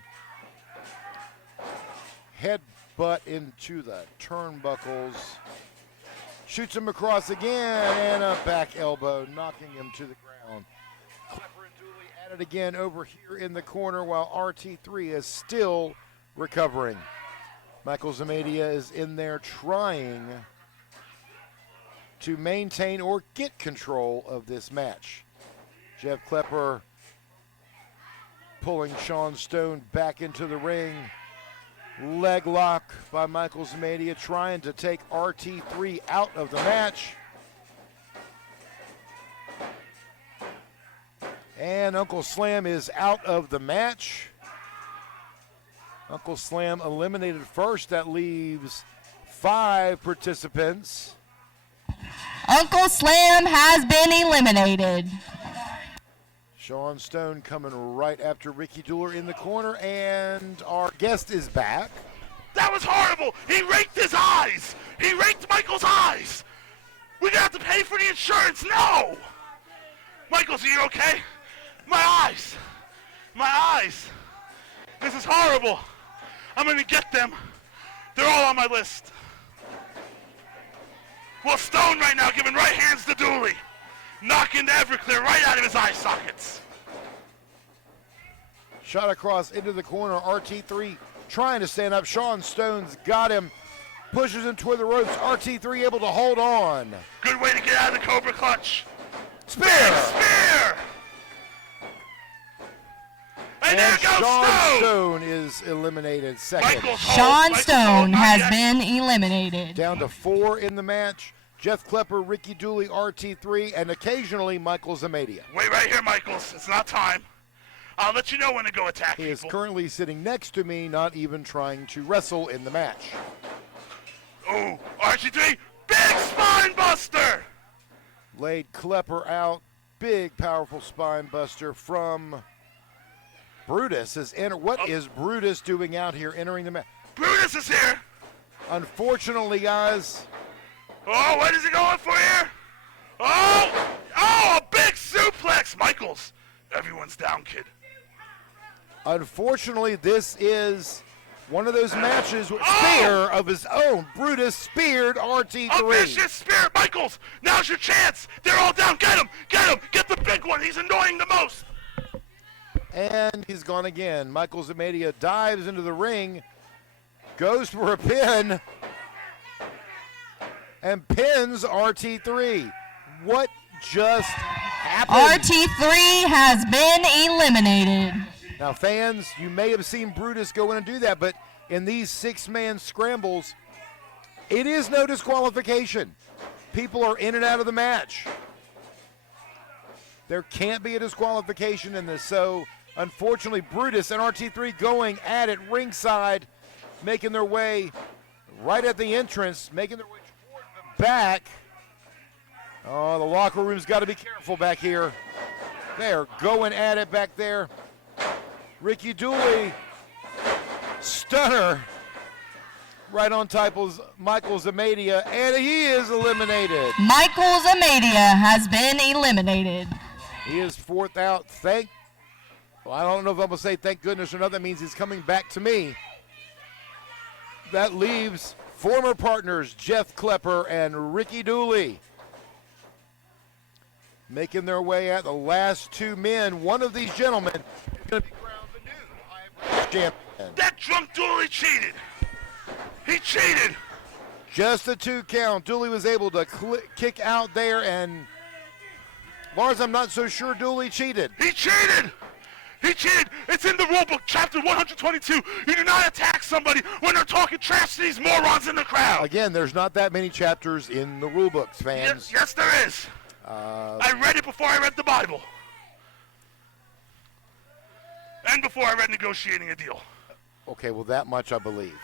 headbutt into the turnbuckles, shoots him across again, and a back elbow, knocking him to the ground. Klepper and Dooley at it again over here in the corner while RT3 is still recovering. Michael Zamadia is in there trying to maintain or get control of this match. Jeff Klepper pulling Sean Stone back into the ring. Leg lock by Michael Zamadia trying to take RT3 out of the match. And Uncle Slam is out of the match. Uncle Slam eliminated first. That leaves 5 participants. Uncle Slam has been eliminated. Sean Stone coming right after Ricky Dooley in the corner, and our guest is back. That was horrible. He raked his eyes. He raked Michael's eyes. We're going to have to pay for the insurance. No. Michaels, are you okay? My eyes. My eyes. This is horrible. I'm going to get them. They're all on my list. Well, Stone right now giving right hands to Dooley. Knocking the Everclear right out of his eye sockets. Shot across into the corner. RT3 trying to stand up. Sean Stone's got him. Pushes him toward the ropes. RT3 able to hold on. Good way to get out of the Cobra Clutch. Spear! Big spear! And there goes Sean Stone is eliminated second. Sean Stone has been eliminated. Down to 4 in the match. Jeff Klepper, Ricky Dooley, RT3, and occasionally Michael Zamadia. Wait right here, Michaels. It's not time. I'll let you know when to go attack He people. is currently sitting next to me, not even trying to wrestle in the match. Oh, RT3, big spine buster! Laid Klepper out. Big, powerful spine buster from Brutus. What is Brutus doing out here entering the match? Brutus is here! Unfortunately, guys. Oh, what is he going for here? Oh, a big suplex, Michaels. Everyone's down, kid. Unfortunately, this is one of those matches with spear of his own. Brutus speared RT3. A vicious spear, Michaels. Now's your chance. They're all down. Get him. Get him. Get the big one. He's annoying the most. And he's gone again. Michael Zamadia dives into the ring, goes for a pin, and pins RT3. What just happened? RT3 has been eliminated. Now, fans, you may have seen Brutus go in and do that, but in these 6-man scrambles, it is no disqualification. People are in and out of the match. There can't be a disqualification in this, so unfortunately, Brutus and RT3 going at it ringside, making their way right at the entrance, making their way toward the back. Oh, the locker room's got to be careful back here. They're going at it back there. Ricky Dooley, stunner, right on Michael Zamadia, and he is eliminated. Michael Zamadia has been eliminated. He is fourth out. Well, I don't know if I'm going to say thank goodness or not. That means he's coming back to me. That leaves former partners Jeff Klepper and Ricky Dooley making their way at the last two men. One of these gentlemen is going to be crowned the new hybrid champion. That drunk Dooley cheated. He cheated. Just a 2 count. Dooley was able to kick out there, and Lars, I'm not so sure Dooley cheated. He cheated. He cheated. It's in the rule book, chapter 122. You do not attack somebody when they're talking trash to these morons in the crowd. Again, there's not that many chapters in the rule books, fans. Yes, there is. I read it before I read the Bible. And before I read negotiating a deal. Okay, well, that much I believe.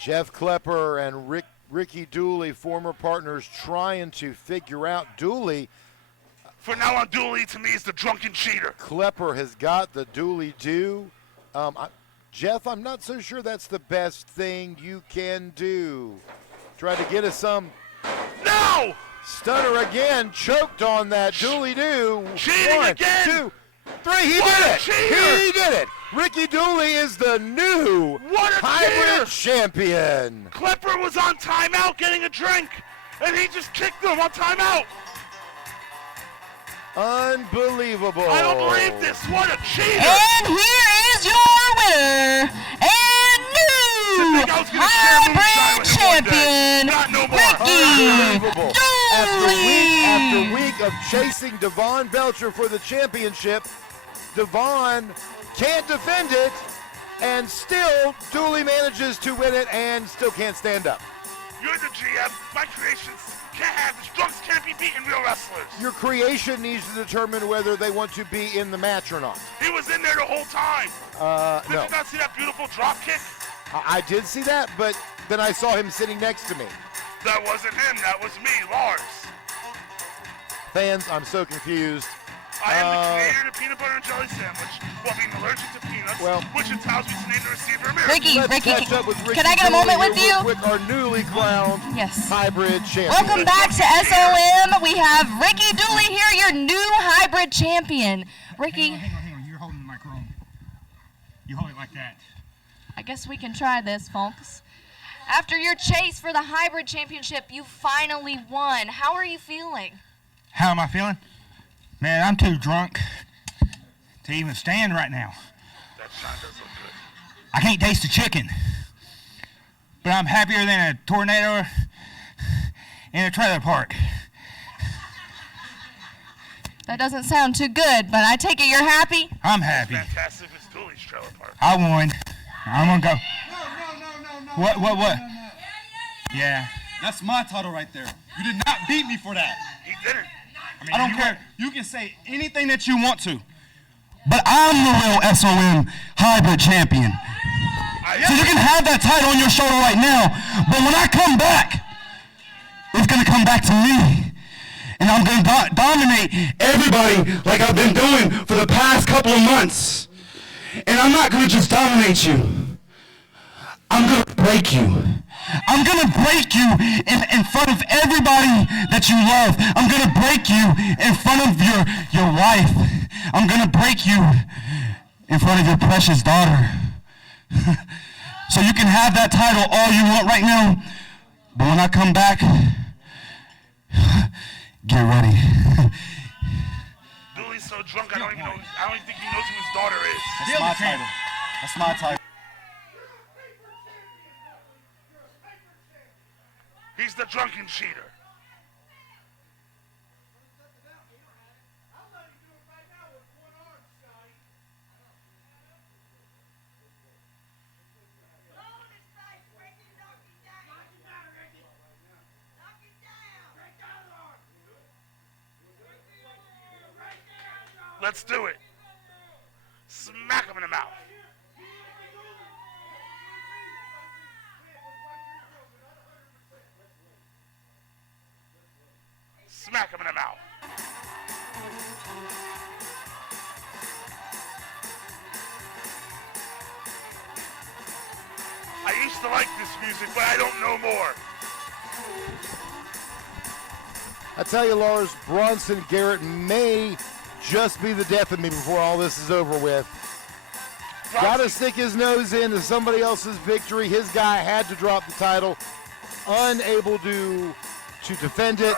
Jeff Klepper and Ricky Dooley, former partners, trying to figure out Dooley. For now on, Dooley to me is the drunken cheater. Klepper has got the Dooley do. Jeff, I'm not so sure that's the best thing you can do. Try to get us some. No! Stunner again, choked on that Dooley do. Cheating 1, again! 2, 3, he did it! He did it! Ricky Dooley is the new hybrid champion. Klepper was on timeout getting a drink, and he just kicked him on timeout. Unbelievable. I don't believe this. What a cheater. And here is your winner and new hybrid champion, Ricky Dooley. After week of chasing Devon Belcher for the championship, Devon can't defend it, and still Dooley manages to win it and still can't stand up. You're the GM. My creations can't have this. Drunks can't be beating real wrestlers. Your creation needs to determine whether they want to be in the match or not. He was in there the whole time. Did No. you not see that beautiful drop kick? I did see that, but then I saw him sitting next to me. That wasn't him. That was me, Lars. Fans, I'm so confused. I am the creator of the peanut butter and jelly sandwich, while being allergic to peanuts, which entitles me to name the receiver a miracle. Ricky, can I get a moment with you? With our newly crowned hybrid champion. Welcome back to SOM. We have Ricky Dooley here, your new hybrid champion. Ricky. Hang on. You're holding the microphone. You hold it like that. I guess we can try this, folks. After your chase for the hybrid championship, you finally won. How are you feeling? How am I feeling? Man, I'm too drunk to even stand right now. That shot does look good. I can't taste the chicken. But I'm happier than a tornado in a trailer park. That doesn't sound too good, but I take it you're happy? I'm happy. Fantastic. It's Dooley's trailer park. I won. I'm gonna go. No. What? Yeah. That's my title right there. You did not beat me for that. He didn't. I don't care. You can say anything that you want to. But I'm the real SOM hybrid champion. So you can have that title on your shoulder right now, but when I come back, it's going to come back to me. And I'm going to dominate everybody like I've been doing for the past couple of months. And I'm not going to just dominate you. I'm going to break you. I'm going to break you in front of everybody that you love. I'm going to break you in front of your wife. I'm going to break you in front of your precious daughter. So you can have that title all you want right now, but when I come back, get ready. Dooley's so drunk, I don't even think he knows who his daughter is. That's my title. That's my title. He's the drunken cheater. Let's do it. Smack him in the mouth. Smack him in the mouth. I used to like this music, but I don't know more. I tell you, Lars, Bronson Garrett may just be the death of me before all this is over with. Got to stick his nose into somebody else's victory. His guy had to drop the title, unable to defend it.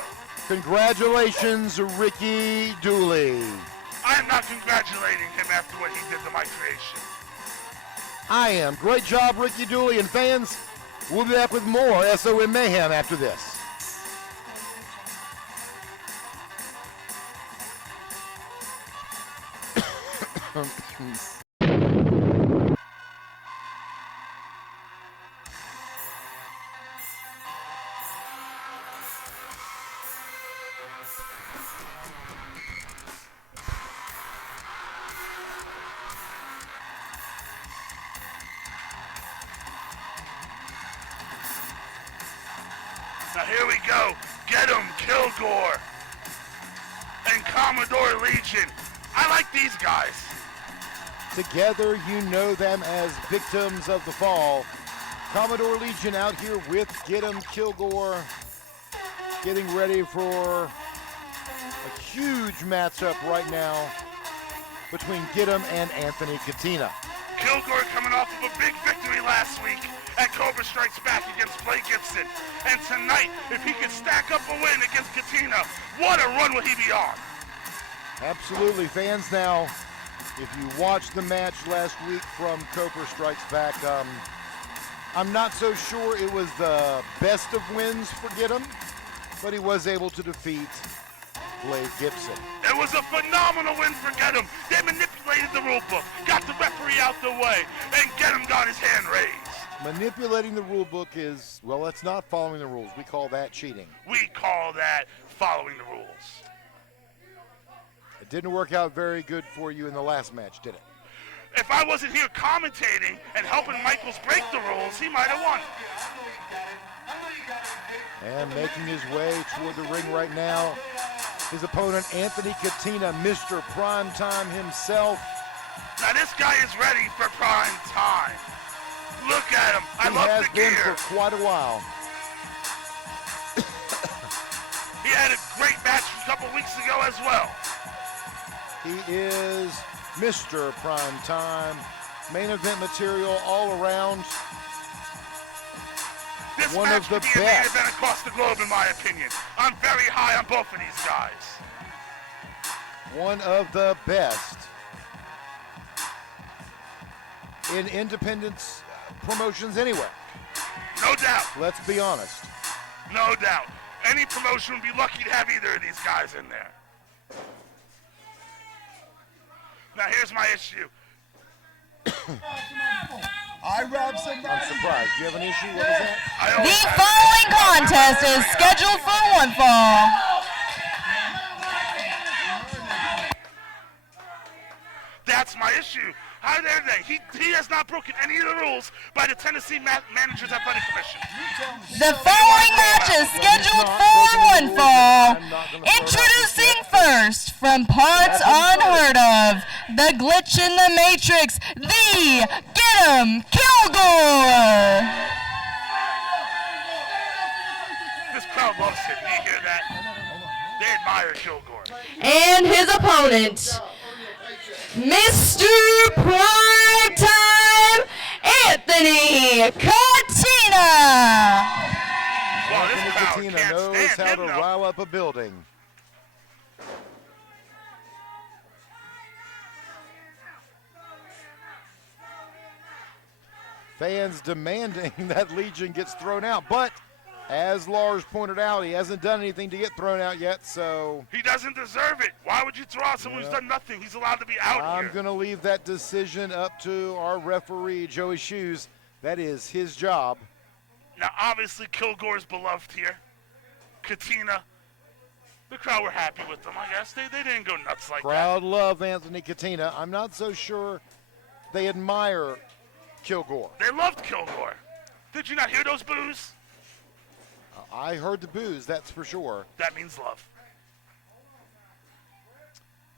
Congratulations, Ricky Dooley. I am not congratulating him after what he did to my creation. I am. Great job, Ricky Dooley. And fans, we'll be back with more SOM Mayhem after this. Now here we go. Get him, Kilgore. And Commodore Legion. I like these guys. Together, you know them as victims of the fall. Commodore Legion out here with Get 'em Kilgore, getting ready for a huge matchup right now between Get 'em and Anthony Cina. Kilgore coming off of a big victory last week at Cobra Strikes Back against Blake Gibson. And tonight, if he can stack up a win against Cina, what a run will he be on? Absolutely, fans. Now, if you watched the match last week from Cobra Strikes Back, I'm not so sure it was the best of wins for Get 'em, but he was able to defeat Blake Gibson. It was a phenomenal win for Get 'em. They manipulated the rule book, got the referee out the way, and Get 'em got his hand raised. Manipulating the rule book is, well, that's not following the rules. We call that cheating. We call that following the rules. It didn't work out very good for you in the last match, did it? If I wasn't here commentating and helping Michaels break the rules, he might have won. And making his way toward the ring right now, his opponent, Anthony Cina, Mr. Primetime himself. Now this guy is ready for prime time. Look at him. I love the gear. He has been for quite a while. He had a great match a couple weeks ago as well. He is Mr. Primetime. Main event material all around. This One match of the could be a main best. event across the globe, in my opinion. I'm very high on both of these guys. One of the best in independence promotions anywhere. No doubt. Let's be honest. No doubt. Any promotion would be lucky to have either of these guys in there. Now here's my issue. I'm surprised. Do you have an issue? What is that? The following contest is scheduled for one fall. That's my issue. How dare they? He has not broken any of the rules by the Tennessee Managers Athletic Commission. The following match is scheduled for one fall. Introducing first, from parts unheard of, the glitch in the matrix, the Get 'em Kilgore. This crowd loves him. Do you hear that? They admire Kilgore. And his opponent, Mr. Primetime, Anthony Cina. Wow, this Anthony crowd Cina can't knows stand how him, to though. rile up a building. Fans demanding that Legion gets thrown out, but as Lars pointed out, he hasn't done anything to get thrown out yet, so He doesn't deserve it. Why would you throw out someone who's done nothing? He's allowed to be out I'm here. going to leave that decision up to our referee, Joey Shoes. That is his job. Now, obviously, Kilgore's beloved here. Cina. The crowd were happy with them, I guess. They didn't go nuts like Crowd love Anthony Cina. I'm not so sure they admire Kilgore. that. They loved Kilgore. Did you not hear those boos? I heard the boos, that's for sure. That means love.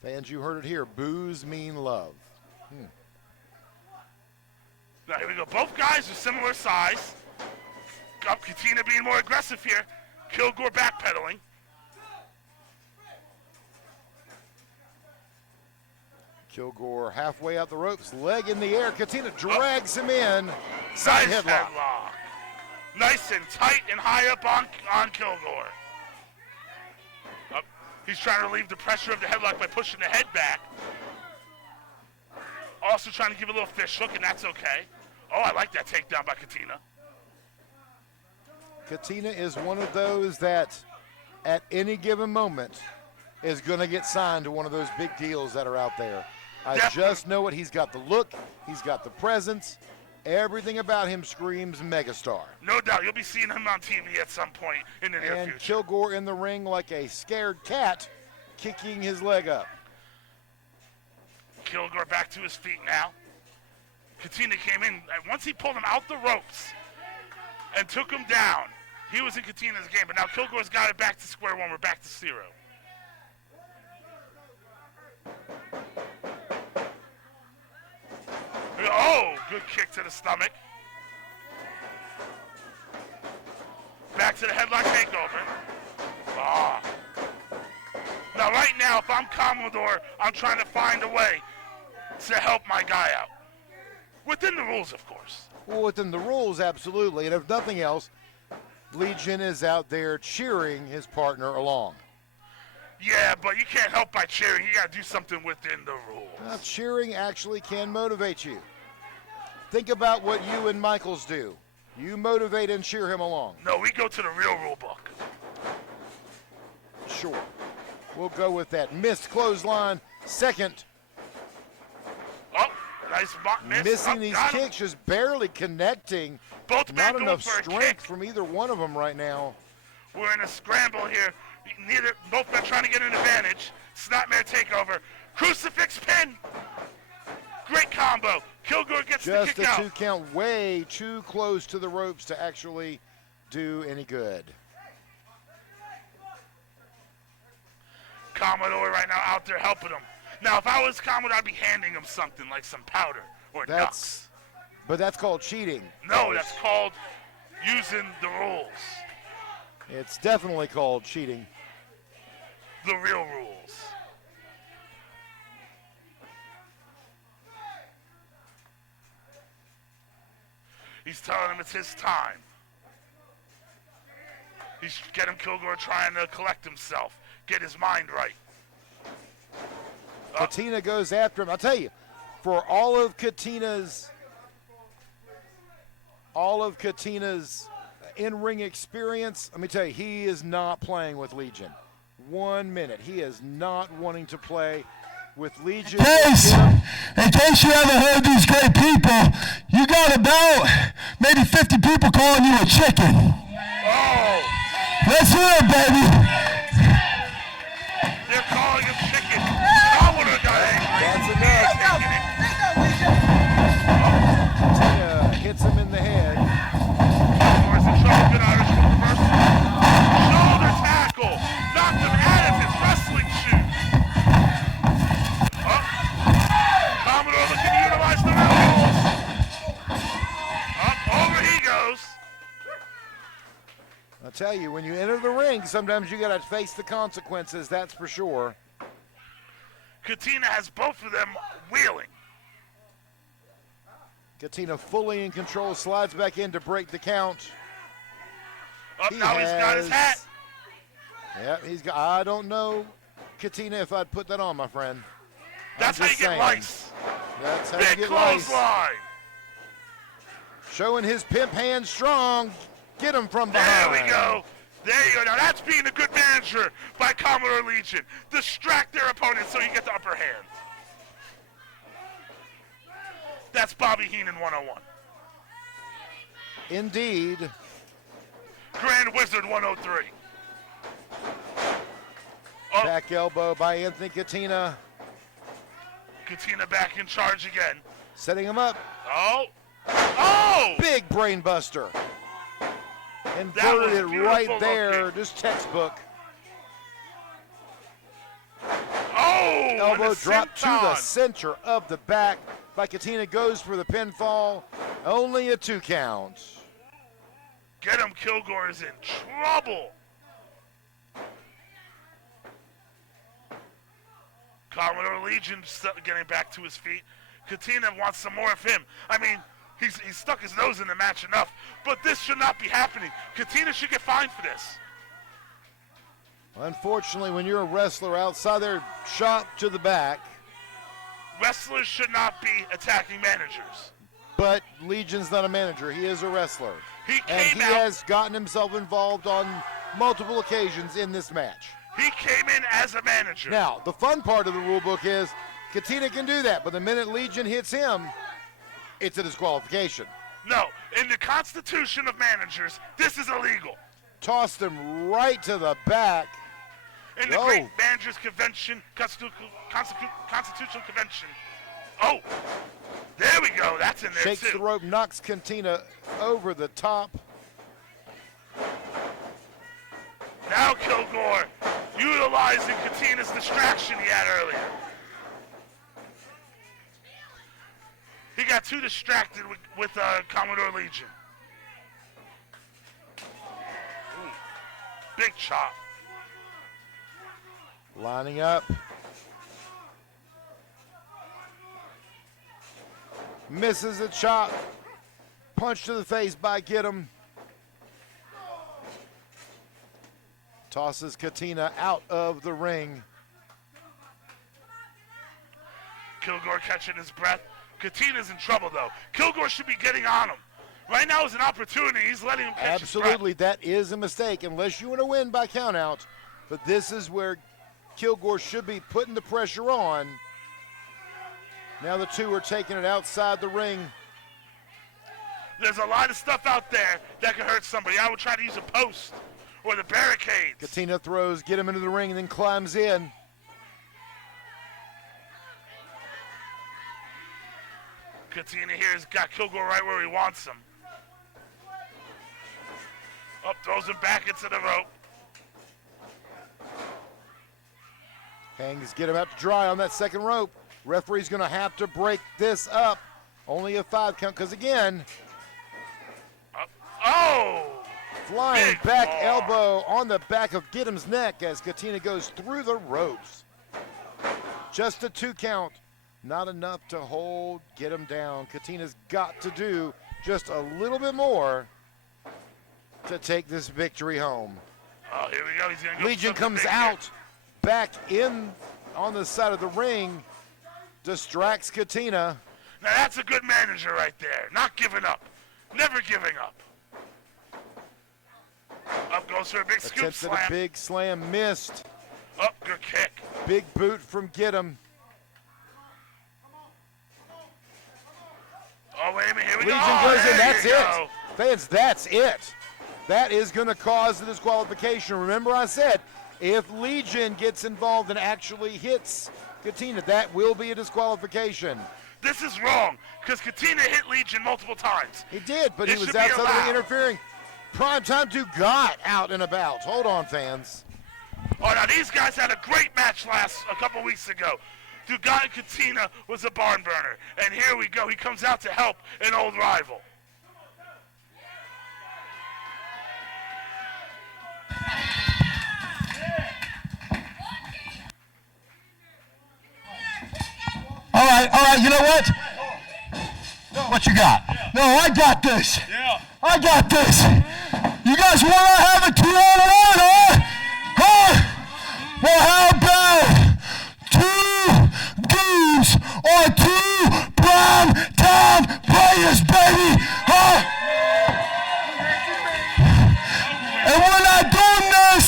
Fans, you heard it here. Boos mean love. Now, here we go. Both guys are similar size. Cina being more aggressive here. Kilgore backpedaling. Kilgore halfway out the ropes, leg in the air. Katina drags him in. Side Nice headlock. Nice and tight and high up on Kilgore. He's trying to relieve the pressure of the headlock by pushing the head back. Also trying to give a little fish hook, and that's okay. Oh, I like that takedown by Katina. Katina is one of those that at any given moment is going to get signed to one of those big deals that are out there. I just know it. He's got the look. He's got the presence. Everything about him screams megastar. No doubt. You'll be seeing him on TV at some point in the near And future. Kilgore in the ring like a scared cat, kicking his leg up. Kilgore back to his feet now. Katina came in. And once he pulled him out the ropes and took him down, he was in Katina's game. But now Kilgore's got it back to square one. We're back to 0. Oh, good kick to the stomach. Back to the headlock takeover. Ah. Now, right now, if I'm Commodore, I'm trying to find a way to help my guy out. Within the rules, of course. Well, within the rules, absolutely. And if nothing else, Legion is out there cheering his partner along. Yeah, but you can't help by cheering. You got to do something within the rules. Cheering actually can motivate you. Think about what you and Michaels do. You motivate and cheer him along. No, we go to the real rule book. Sure. We'll go with that. Missed clothesline. Second. Oh, nice miss. Missing these kicks, just barely connecting. Both men Not going enough for a strength kick. from either one of them right now. We're in a scramble here. Both men trying to get an advantage. Snapmare takeover. Crucifix pin. Great combo. Kilgore gets the kick out. Just a 2 count, way too close to the ropes to actually do any good. Commodore right now out there helping him. Now, if I was Commodore, I'd be handing him something like some powder or nuts. But that's called cheating. No, that's called using the rules. It's definitely called cheating. The real rules. He's telling him it's his time. He's getting Kilgore trying to collect himself, get his mind right. Katina goes after him. I'll tell you, for all of Katina's in-ring experience, let me tell you, he is not playing with Legion. 1 minute. He is not wanting to play with Legion. Tess, in case you haven't heard these great people, you got about maybe 50 people calling you a chicken. Oh! Let's hear it, baby. They're calling him chicken. Commodore got angry. That's enough. Katina hits him in the head. Kilgore's in trouble. Good Irish whip reversal. Shoulder tackle. Knocked him out of his wrestling shoes. Commodore looking to utilize the rules. Over he goes. I'll tell you, when you enter the ring, sometimes you got to face the consequences, that's for sure. Katina has both of them wheeling. Katina fully in control, slides back in to break the count. He's got his hat. Yeah, I don't know, Katina, if I'd put that on, my friend. That's how you get lice. That's how Big you get lice. clothesline. Showing his pimp hand strong. Get him from behind. There we go. There you go. Now that's being a good manager by Commodore Legion. Distract their opponent so you get the upper hand. That's Bobby Heenan 101. Indeed. Grand Wizard 103. Back elbow by Anthony Katina. Katina back in charge again. Setting him up. Oh! Big brain buster. Inverted it right there. Just textbook. Oh! Elbow drop to the center of the back by Katina. Goes for the pinfall. Only a 2 count. Get him. Kilgore is in trouble. Commodore Legion getting back to his feet. Katina wants some more of him. I mean, he's stuck his nose in the match enough, but this should not be happening. Katina should get fined for this. Unfortunately, when you're a wrestler outside their shop to the back. Wrestlers should not be attacking managers. But Legion's not a manager. He is a wrestler. He has gotten himself involved on multiple occasions in this match. He came in as a manager. Now, the fun part of the rule book is Katina can do that, but the minute Legion hits him, it's a disqualification. No, in the Constitution of Managers, this is illegal. Tossed him right to the back. In the Great Managers Convention, Constitutional Convention. Oh, there we go. That's in there Shakes too. the rope, knocks Katina over the top. Now Kilgore utilizing Katina's distraction he had earlier. He got too distracted with Commodore Legion. Ooh, big chop. Lining up. Misses a chop. Punch to the face by Gidim. Tosses Katina out of the ring. Kilgore catching his breath. Katina's in trouble, though. Kilgore should be getting on him. Right now is an opportunity. He's letting him catch Absolutely, his breath. that is a mistake, unless you want to win by countout. But this is where Kilgore should be putting the pressure on. Now the two are taking it outside the ring. There's a lot of stuff out there that could hurt somebody. I would try to use a post or the barricades. Katina throws, get him into the ring, and then climbs in. Katina here has got Kilgore right where he wants him. Up, throws him back into the rope. Hangs, get him out to dry on that second rope. Referee's going to have to break this up. Only a 5 count, because again, flying big back ball. elbow on the back of Gidim's neck as Katina goes through the ropes. Just a 2 count. Not enough to hold, get him down. Katina's got to do just a little bit more to take this victory home. Oh, here we go. He's gonna go Legion for comes something big out, back in on the side of the ring, distracts Katina. Now that's a good manager right there. Not giving up. Never giving up. Up goes for a big scoop Attempted slam. a big slam, missed. Up, good kick. Big boot from Gidim. Oh, wait a minute. Here we Legion go. goes in. There That's you it. go. Fans, that's it. That is going to cause the disqualification. Remember I said, if Legion gets involved and actually hits Katina, that will be a disqualification. This is wrong, because Katina hit Legion multiple times. He did, but he It was should be outside the ring allowed. interfering. Primetime Dugat out and about. Hold on, fans. Oh, now these guys had a great match a couple weeks ago. Dugat and Katina was a barn burner. And here we go. He comes out to help an old rival. All right, you know what? What you got? No, I got this. Yeah. I got this. You guys want to have a 2-on-1, huh? Huh? Well, how about 2 dudes or 2 prime time players, baby? Huh? And we're not doing this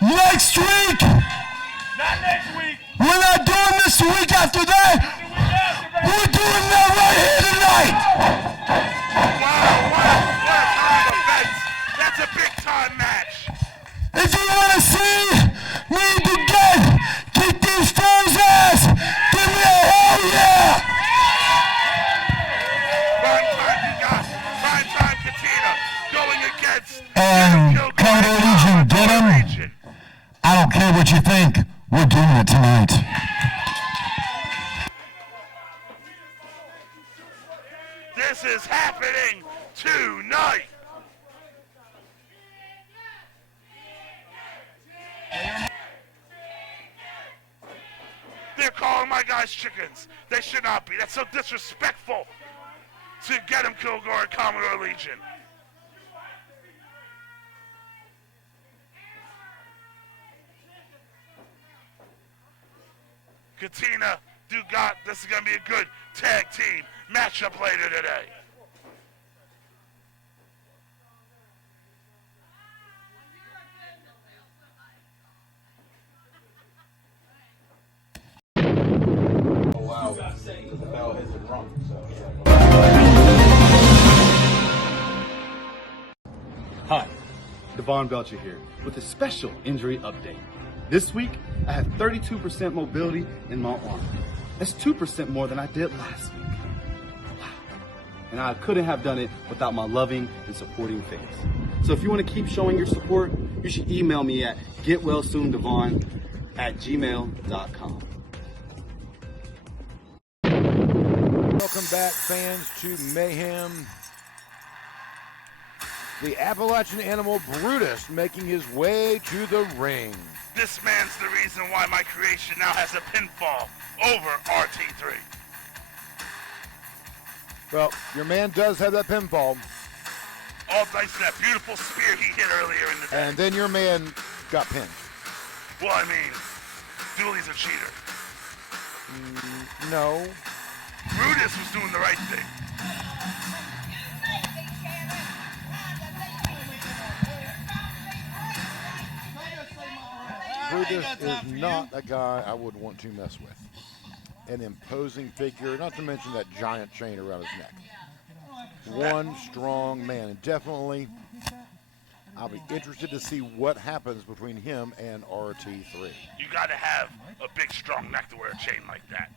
next week. Not next week. We're not doing this the week after that. We're doing that right here tonight. Wow, what a time event. That's a big time match. If you want to see me kick these fools' ass, give me a hell yeah. Prime time Dugat. Prime time Katina going against And Commodore Legion, get him. Legion. I don't care what you think. We're doing it tonight. This is happening tonight. They're calling my guys chickens. They should not be. That's so disrespectful to get him, Kilgore and Commodore Legion. Cina, this is going to be a good tag team matchup later today. Hi, Devon Belcher here with a special injury update. This week, I have 32% mobility in my arm. That's 2% more than I did last week. Wow. And I couldn't have done it without my loving and supporting fans. So if you want to keep showing your support, you should email me at getwellsoondevon@gmail.com. Welcome back, fans, to Mayhem. The Appalachian animal Brutus making his way to the ring. This man's the reason why my creation now has a pinfall over RT3. Well, your man does have that pinfall. All thanks to that beautiful spear he hit earlier in the day. And then your man got pinned. Well, I mean, Dooley's a cheater. No. Brutus was doing the right thing. Brutus is not a guy I would want to mess with. An imposing figure, not to mention that giant chain around his neck. One strong man. And definitely, I'll be interested to see what happens between him and RT3. You got to have a big, strong neck to wear a chain like that.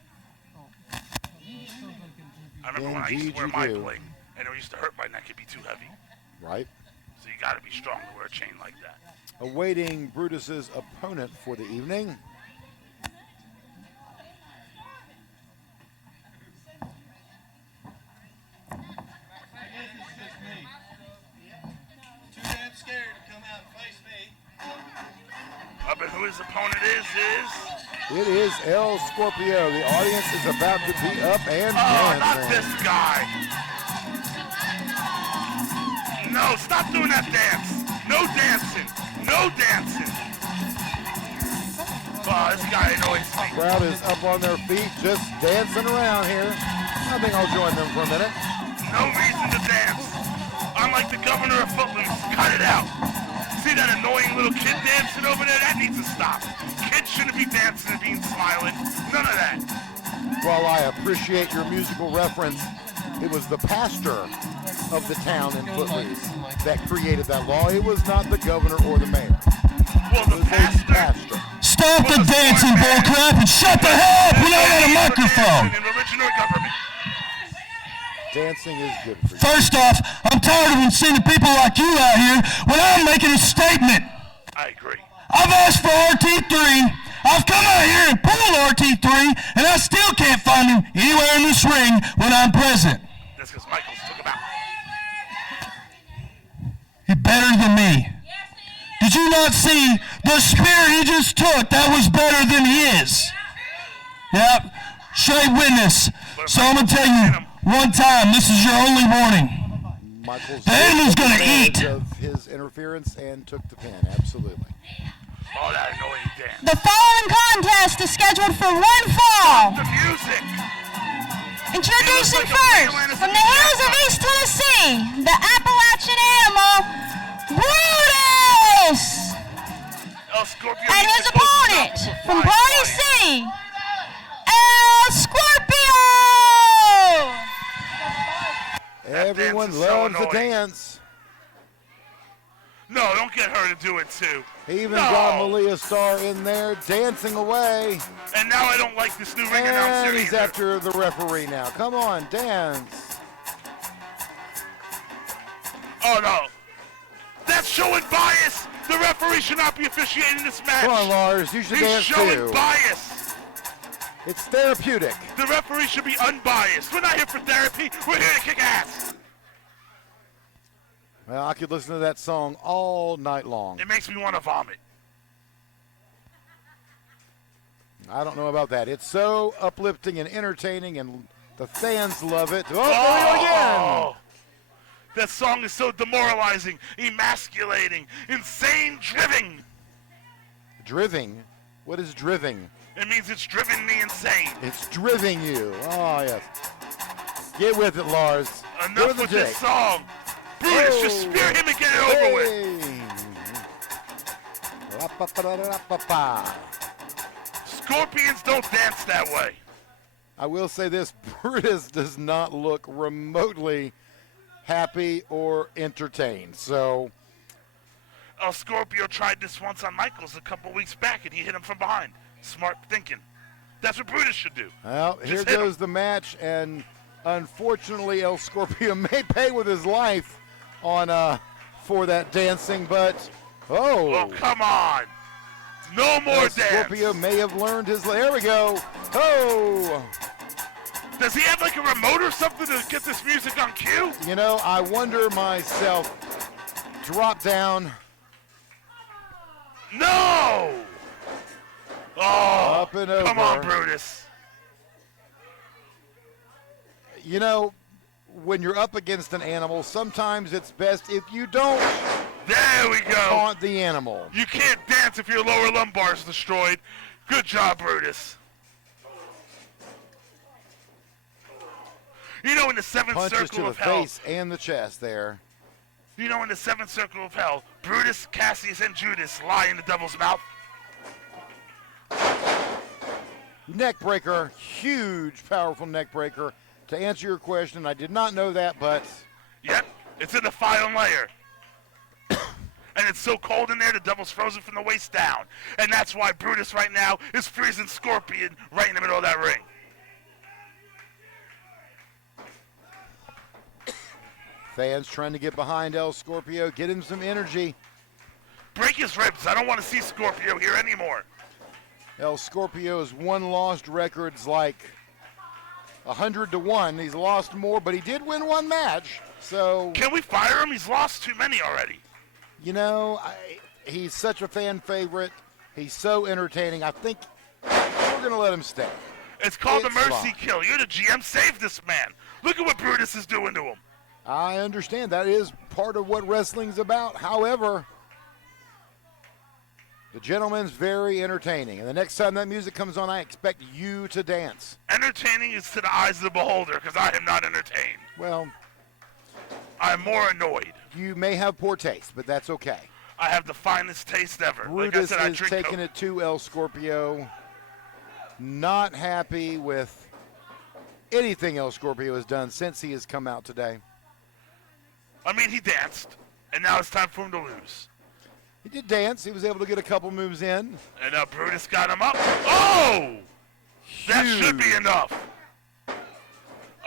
I remember when I used to wear my bling, and it used to hurt my neck, it'd be too heavy. Right. So you got to be strong to wear a chain like that. Awaiting Brutus's opponent for the evening. But who his opponent is? It is El Scorpio. The audience is about to be up and dancing. Not this guy. No, stop doing that dance. No dancing. No dancing. Oh, this guy annoys me. Crowd is up on their feet, just dancing around here. I think I'll join them for a minute. No reason to dance. I'm like the governor of Footloose. Cut it out. See that annoying little kid dancing over there? That needs to stop. Kids shouldn't be dancing and being smiling. None of that. While I appreciate your musical reference, it was the pastor of the town in Footloose that created that law. It was not the governor or the mayor. Well, the pastor. Stop the dancing, bullcrap, and shut the hell up when I got a microphone. In religion or government. Dancing is good for you. First off, I'm tired of seeing people like you out here when I'm making a statement. I agree. I've asked for RT3. I've come out here and pulled RT3, and I still can't find him anywhere in this ring when I'm present. That's because Michaels took him out. He's better than me. Did you not see the spear he just took? That was better than his. Yep. Straight witness. So I'm going to tell you one time, this is your only warning. Michaels the animal's going to eat. Of his interference and took the pin, absolutely. Oh, that annoying dance. The following contest is scheduled for one fall. The music. Introducing first, from the hills of East Tennessee, the Appalachian animal, Brutus. Scorpio and his opponent, from Party City, El Scorpio. Everyone loves to dance. No, don't get her to do it too. He even got Malia Starr in there dancing away. And now I don't like this new ring announcer And he's either. after the referee now. Come on, dance. Oh no. That's showing bias. The referee should not be officiating this match. Come on, Lars, you should He's dance showing too. bias. It's therapeutic. The referee should be unbiased. We're not here for therapy. We're here to kick ass. Well, I could listen to that song all night long. It makes me want to vomit. I don't know about that. It's so uplifting and entertaining, and the fans love it. Oh, there we go again. That song is so demoralizing, emasculating, insane, driving. Driving? What is driving? It means it's driven me insane. It's driving you. Oh, yes. Get with it, Lars. Enough with this song. Brutus, just spear him and get it over with. Scorpions don't dance that way. I will say this, Brutus does not look remotely happy or entertained. So, Scorpio tried this once on Michaels a couple weeks back, and he hit him from behind. Smart thinking. That's what Brutus should do. Well, here goes the match, and unfortunately, El Scorpio may pay with his life on for that dancing, but oh, come on. No more dance. Scorpio may have learned his. There we go. Oh. Does he have like a remote or something to get this music on cue? You know, I wonder myself. Drop down. No. Oh. Up and over. Come on, Brutus. You know, when you're up against an animal, sometimes it's best if you don't. There we go. Taunt the animal. You can't dance if your lower lumbar is destroyed. Good job, Brutus. You know, in the seventh Punches circle to of the hell. face and the chest there. You know, in the seventh circle of hell, Brutus, Cassius, and Judas lie in the devil's mouth. Neck breaker, huge, powerful neck breaker. To answer your question, I did not know that, but. Yep, it's in the final layer. And it's so cold in there, the devil's frozen from the waist down. And that's why Brutus right now is freezing Scorpion right in the middle of that ring. Fans trying to get behind El Scorpio, get him some energy. Break his ribs. I don't want to see Scorpio here anymore. El Scorpio's one-lost record's like 100-1. He's lost more, but he did win one match. So can we fire him? He's lost too many already. You know, he's such a fan favorite. He's so entertaining. I think we're going to let him stay. It's called the mercy kill. You're the GM. Save this man. Look at what Brutus is doing to him. I understand. That is part of what wrestling's about. However, the gentleman's very entertaining. And the next time that music comes on, I expect you to dance. Entertaining is to the eyes of the beholder, because I am not entertained. Well, I'm more annoyed. You may have poor taste, but that's okay. I have the finest taste ever. Brutus like I said, is taking it to El Scorpio. Not happy with anything El Scorpio has done since he has come out today. I mean, he danced, and now it's time for him to lose. He did dance. He was able to get a couple moves in. And now Brutus got him up. Oh! That should be enough.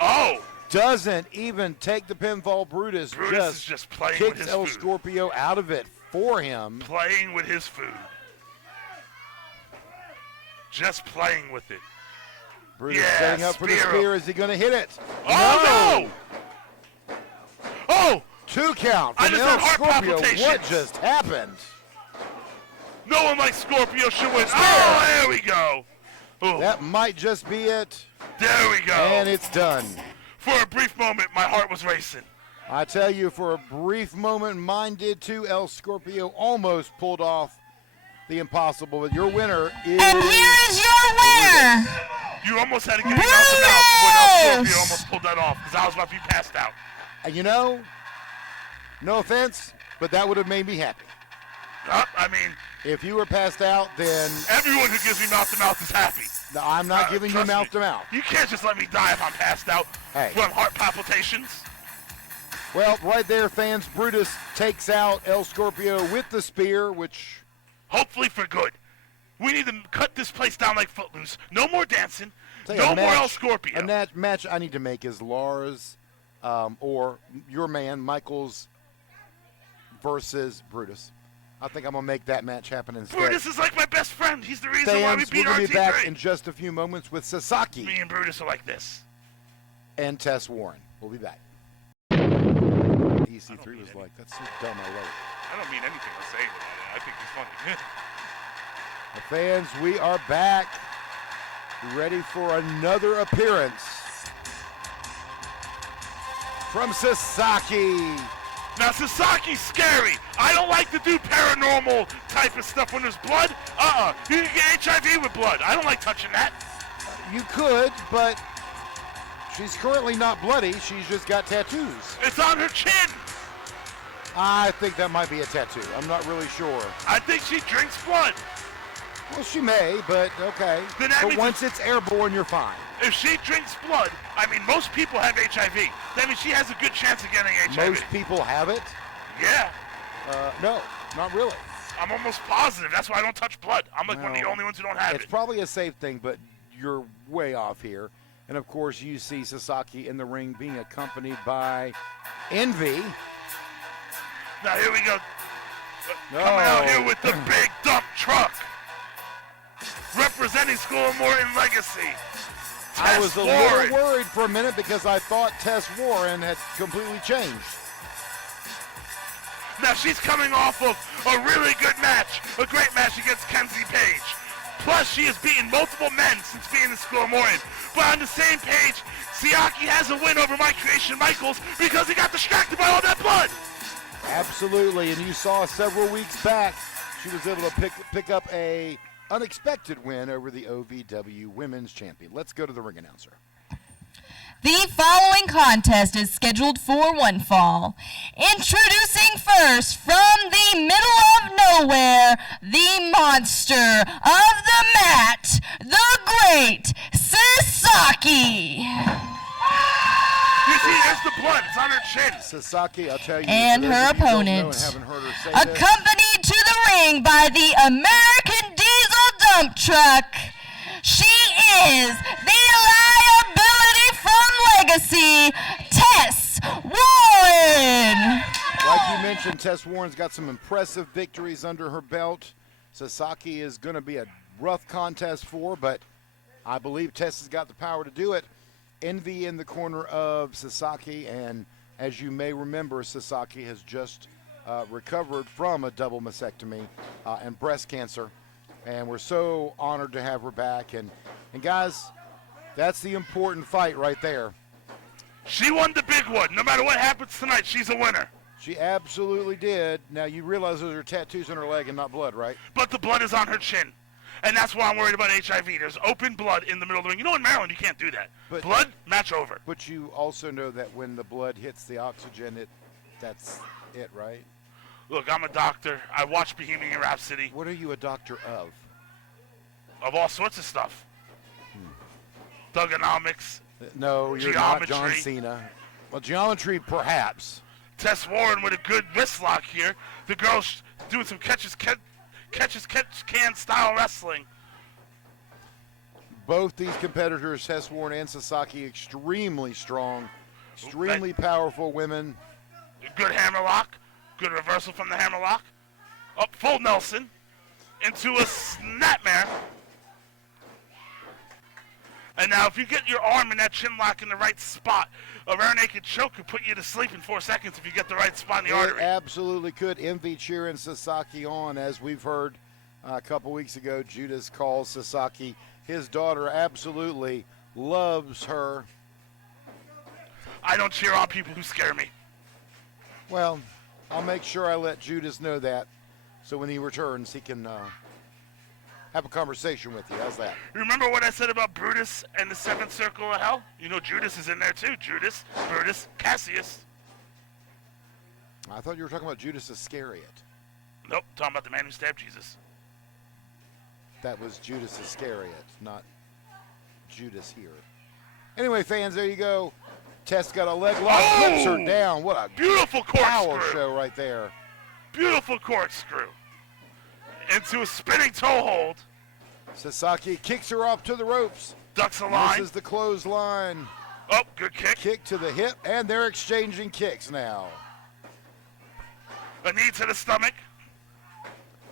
Oh! Doesn't even take the pinfall. Brutus is just playing kicks with his El food. Scorpio out of it for him. Playing with his food. Just playing with it. Brutus setting up for the spear. Is he going to hit it? Oh, no! Oh! 2 count I from just El had heart Scorpio. palpitations. What just happened? No one like Scorpio should win. Oh, there we go. Ooh. That might just be it. There we go. And it's done. For a brief moment, my heart was racing. I tell you, for a brief moment, mine did too. El Scorpio almost pulled off the impossible, but your winner is... And here is your winner. You almost had to get him out the mouth when El Scorpio almost pulled that off, because I was about to be passed out. You know, no offense, but that would have made me happy. I mean... If you were passed out, then... Everyone who gives me mouth-to-mouth is happy. No, I'm not giving you mouth-to-mouth. You can't just let me die if I'm passed out from heart palpitations. Well, right there, fans, Brutus takes out El Scorpio with the spear, which... Hopefully for good. We need to cut this place down like Footloose. No more dancing. No more El Scorpio. A match I need to make is Lars or your man, Michaels versus Brutus. I think I'm going to make that match happen instead. Brutus is like my best friend. He's the reason Fans, why we beat we're going to be back RT3. in just a few moments with Sasaki. Me and Brutus are like this. And Tess Warren. We'll be back. EC3 was like, that's so dumb, I love it. I don't mean anything I'm saying about it. I think he's funny. The fans, we are back. Ready for another appearance from Sasaki. Now, Sasaki's scary. I don't like to do paranormal type of stuff when there's blood. You can get HIV with blood. I don't like touching that. You could, but she's currently not bloody. She's just got tattoos. It's on her chin. I think that might be a tattoo. I'm not really sure. I think she drinks blood. Well, she may, but okay. But once it's airborne, you're fine. If she drinks blood, I mean, most people have HIV. That means she has a good chance of getting HIV. Most people have it? Yeah. No, not really. I'm almost positive. That's why I don't touch blood. I'm like one of the only ones who don't have it. It's probably a safe thing, but you're way off here. And, of course, you see Sasaki in the ring being accompanied by Envy. Now, here we go. Coming out here with the big dump truck. Representing School of Morton legacy. I was a little worried for a minute because I thought Tess Warren had completely changed. Now she's coming off of a really good match, a great match against Kenzie Page. Plus she has beaten multiple men since being in School of Morton. But on the same page, Sasaki has a win over my creation Michaels because he got distracted by all that blood. Absolutely, and you saw several weeks back she was able to pick up a unexpected win over the OVW Women's Champion. Let's go to the ring announcer. The following contest is scheduled for one fall. Introducing first from the middle of nowhere, the monster of the mat, the great Sasaki. You see, there's the blood. It's on her chin. Sasaki, I'll tell you. And her opponent, accompanied to the ring by the American Diesel dump truck, she is the liability from Legacy, Tess Warren. Like you mentioned, Tess Warren's got some impressive victories under her belt. Sasaki is going to be a rough contest for, but I believe Tess has got the power to do it. Envy in the corner of Sasaki, and as you may remember, Sasaki has just recovered from a double mastectomy and breast cancer, and we're so honored to have her back. And guys, that's the important fight right there. She won the big one. No matter what happens tonight, she's a winner. She absolutely did. Now, you realize those are tattoos on her leg and not blood, right? But the blood is on her chin. And that's why I'm worried about HIV. There's open blood in the middle of the ring. You know, in Maryland, you can't do that. But blood, match over. But you also know that when the blood hits the oxygen, that's it, right? Look, I'm a doctor. I watch Bohemian Rhapsody. What are you a doctor of? Of all sorts of stuff. Thugonomics. No, you're not John Cena. Well, geometry, perhaps. Tess Warren with a good wrist lock here. The girl's doing some catch-can style wrestling. Both these competitors, Tess Warren and Sasaki, extremely strong, extremely powerful women. Good hammerlock, good reversal from the hammerlock. Up full Nelson into a snapmare. And now if you get your arm in that chin lock in the right spot, a rear naked choke could put you to sleep in 4 seconds if you get the right spot in the artery. It absolutely could. Envy cheering Sasaki on. As we've heard a couple weeks ago, Judas calls Sasaki his daughter. Absolutely loves her. I don't cheer on people who scare me. Well, I'll make sure I let Judas know that, so when he returns, he can have a conversation with you. How's that? Remember what I said about Brutus and the seventh circle of hell? You know Judas is in there too. Judas, Brutus, Cassius. I thought you were talking about Judas Iscariot. Nope, talking about the man who stabbed Jesus. That was Judas Iscariot, not Judas here. Anyway, fans, there you go. Tess got a leg lock, flips her down. What a beautiful power corkscrew show right there. Beautiful corkscrew. Into a spinning toe hold. Sasaki kicks her up to the ropes. Ducks a line. This is the clothesline. Oh, good kick. Kick to the hip, and they're exchanging kicks now. A knee to the stomach.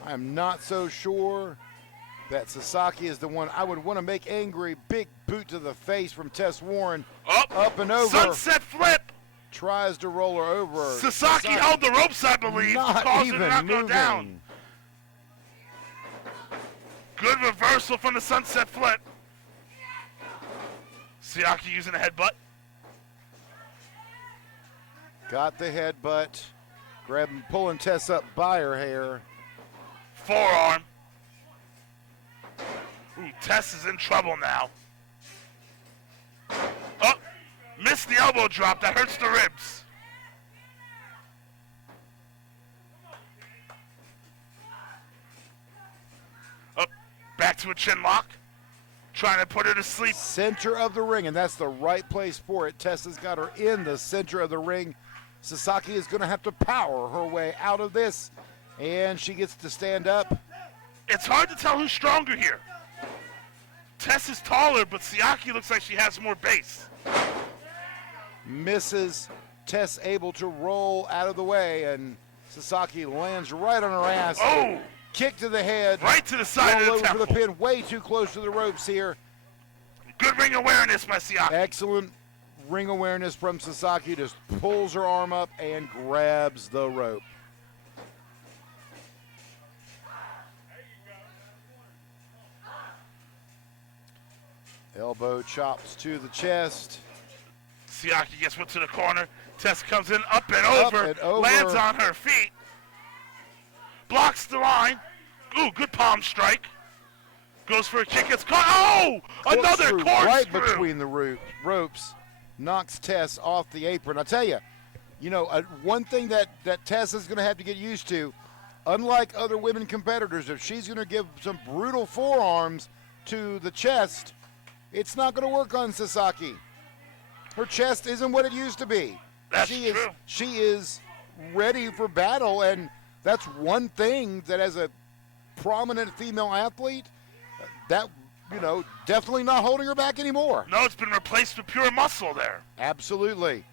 I am not so sure that Sasaki is the one I would want to make angry. Big boot to the face from Tess Warren. Up and over. Sunset flip. Tries to roll her over. Sasaki held the ropes, I believe. Causing her to not go down. Good reversal from the sunset flip. Sasaki using a headbutt. Got the headbutt. Pulling Tess up by her hair. Forearm. Ooh, Tess is in trouble now. Oh, missed the elbow drop. That hurts the ribs. Oh, back to a chin lock. Trying to put her to sleep. Center of the ring, and that's the right place for it. Tess has got her in the center of the ring. Sasaki is going to have to power her way out of this, and she gets to stand up. It's hard to tell who's stronger here. Tess is taller, but Sasaki looks like she has more base. Misses. Tess able to roll out of the way, and Sasaki lands right on her ass. Oh! Kick to the head. Right to the side roll of the over temple. for the pin. Way too close to the ropes here. Good ring awareness by Sasaki. Excellent ring awareness from Sasaki. Just pulls her arm up and grabs the rope. Elbow chops to the chest. Sasaki gets put to the corner. Tess comes in up and over. Lands on her feet. Blocks the line. Ooh, good palm strike. Goes for a kick. Gets caught. Oh! Another corkscrew. Right between the ropes. Knocks Tess off the apron. I'll tell you, one thing that Tess is going to have to get used to, unlike other women competitors, if she's going to give some brutal forearms to the chest, it's not going to work on Sasaki. Her chest isn't what it used to be. That's true. She is ready for battle, and that's one thing that as a prominent female athlete, that, definitely not holding her back anymore. No, it's been replaced with pure muscle there. Absolutely.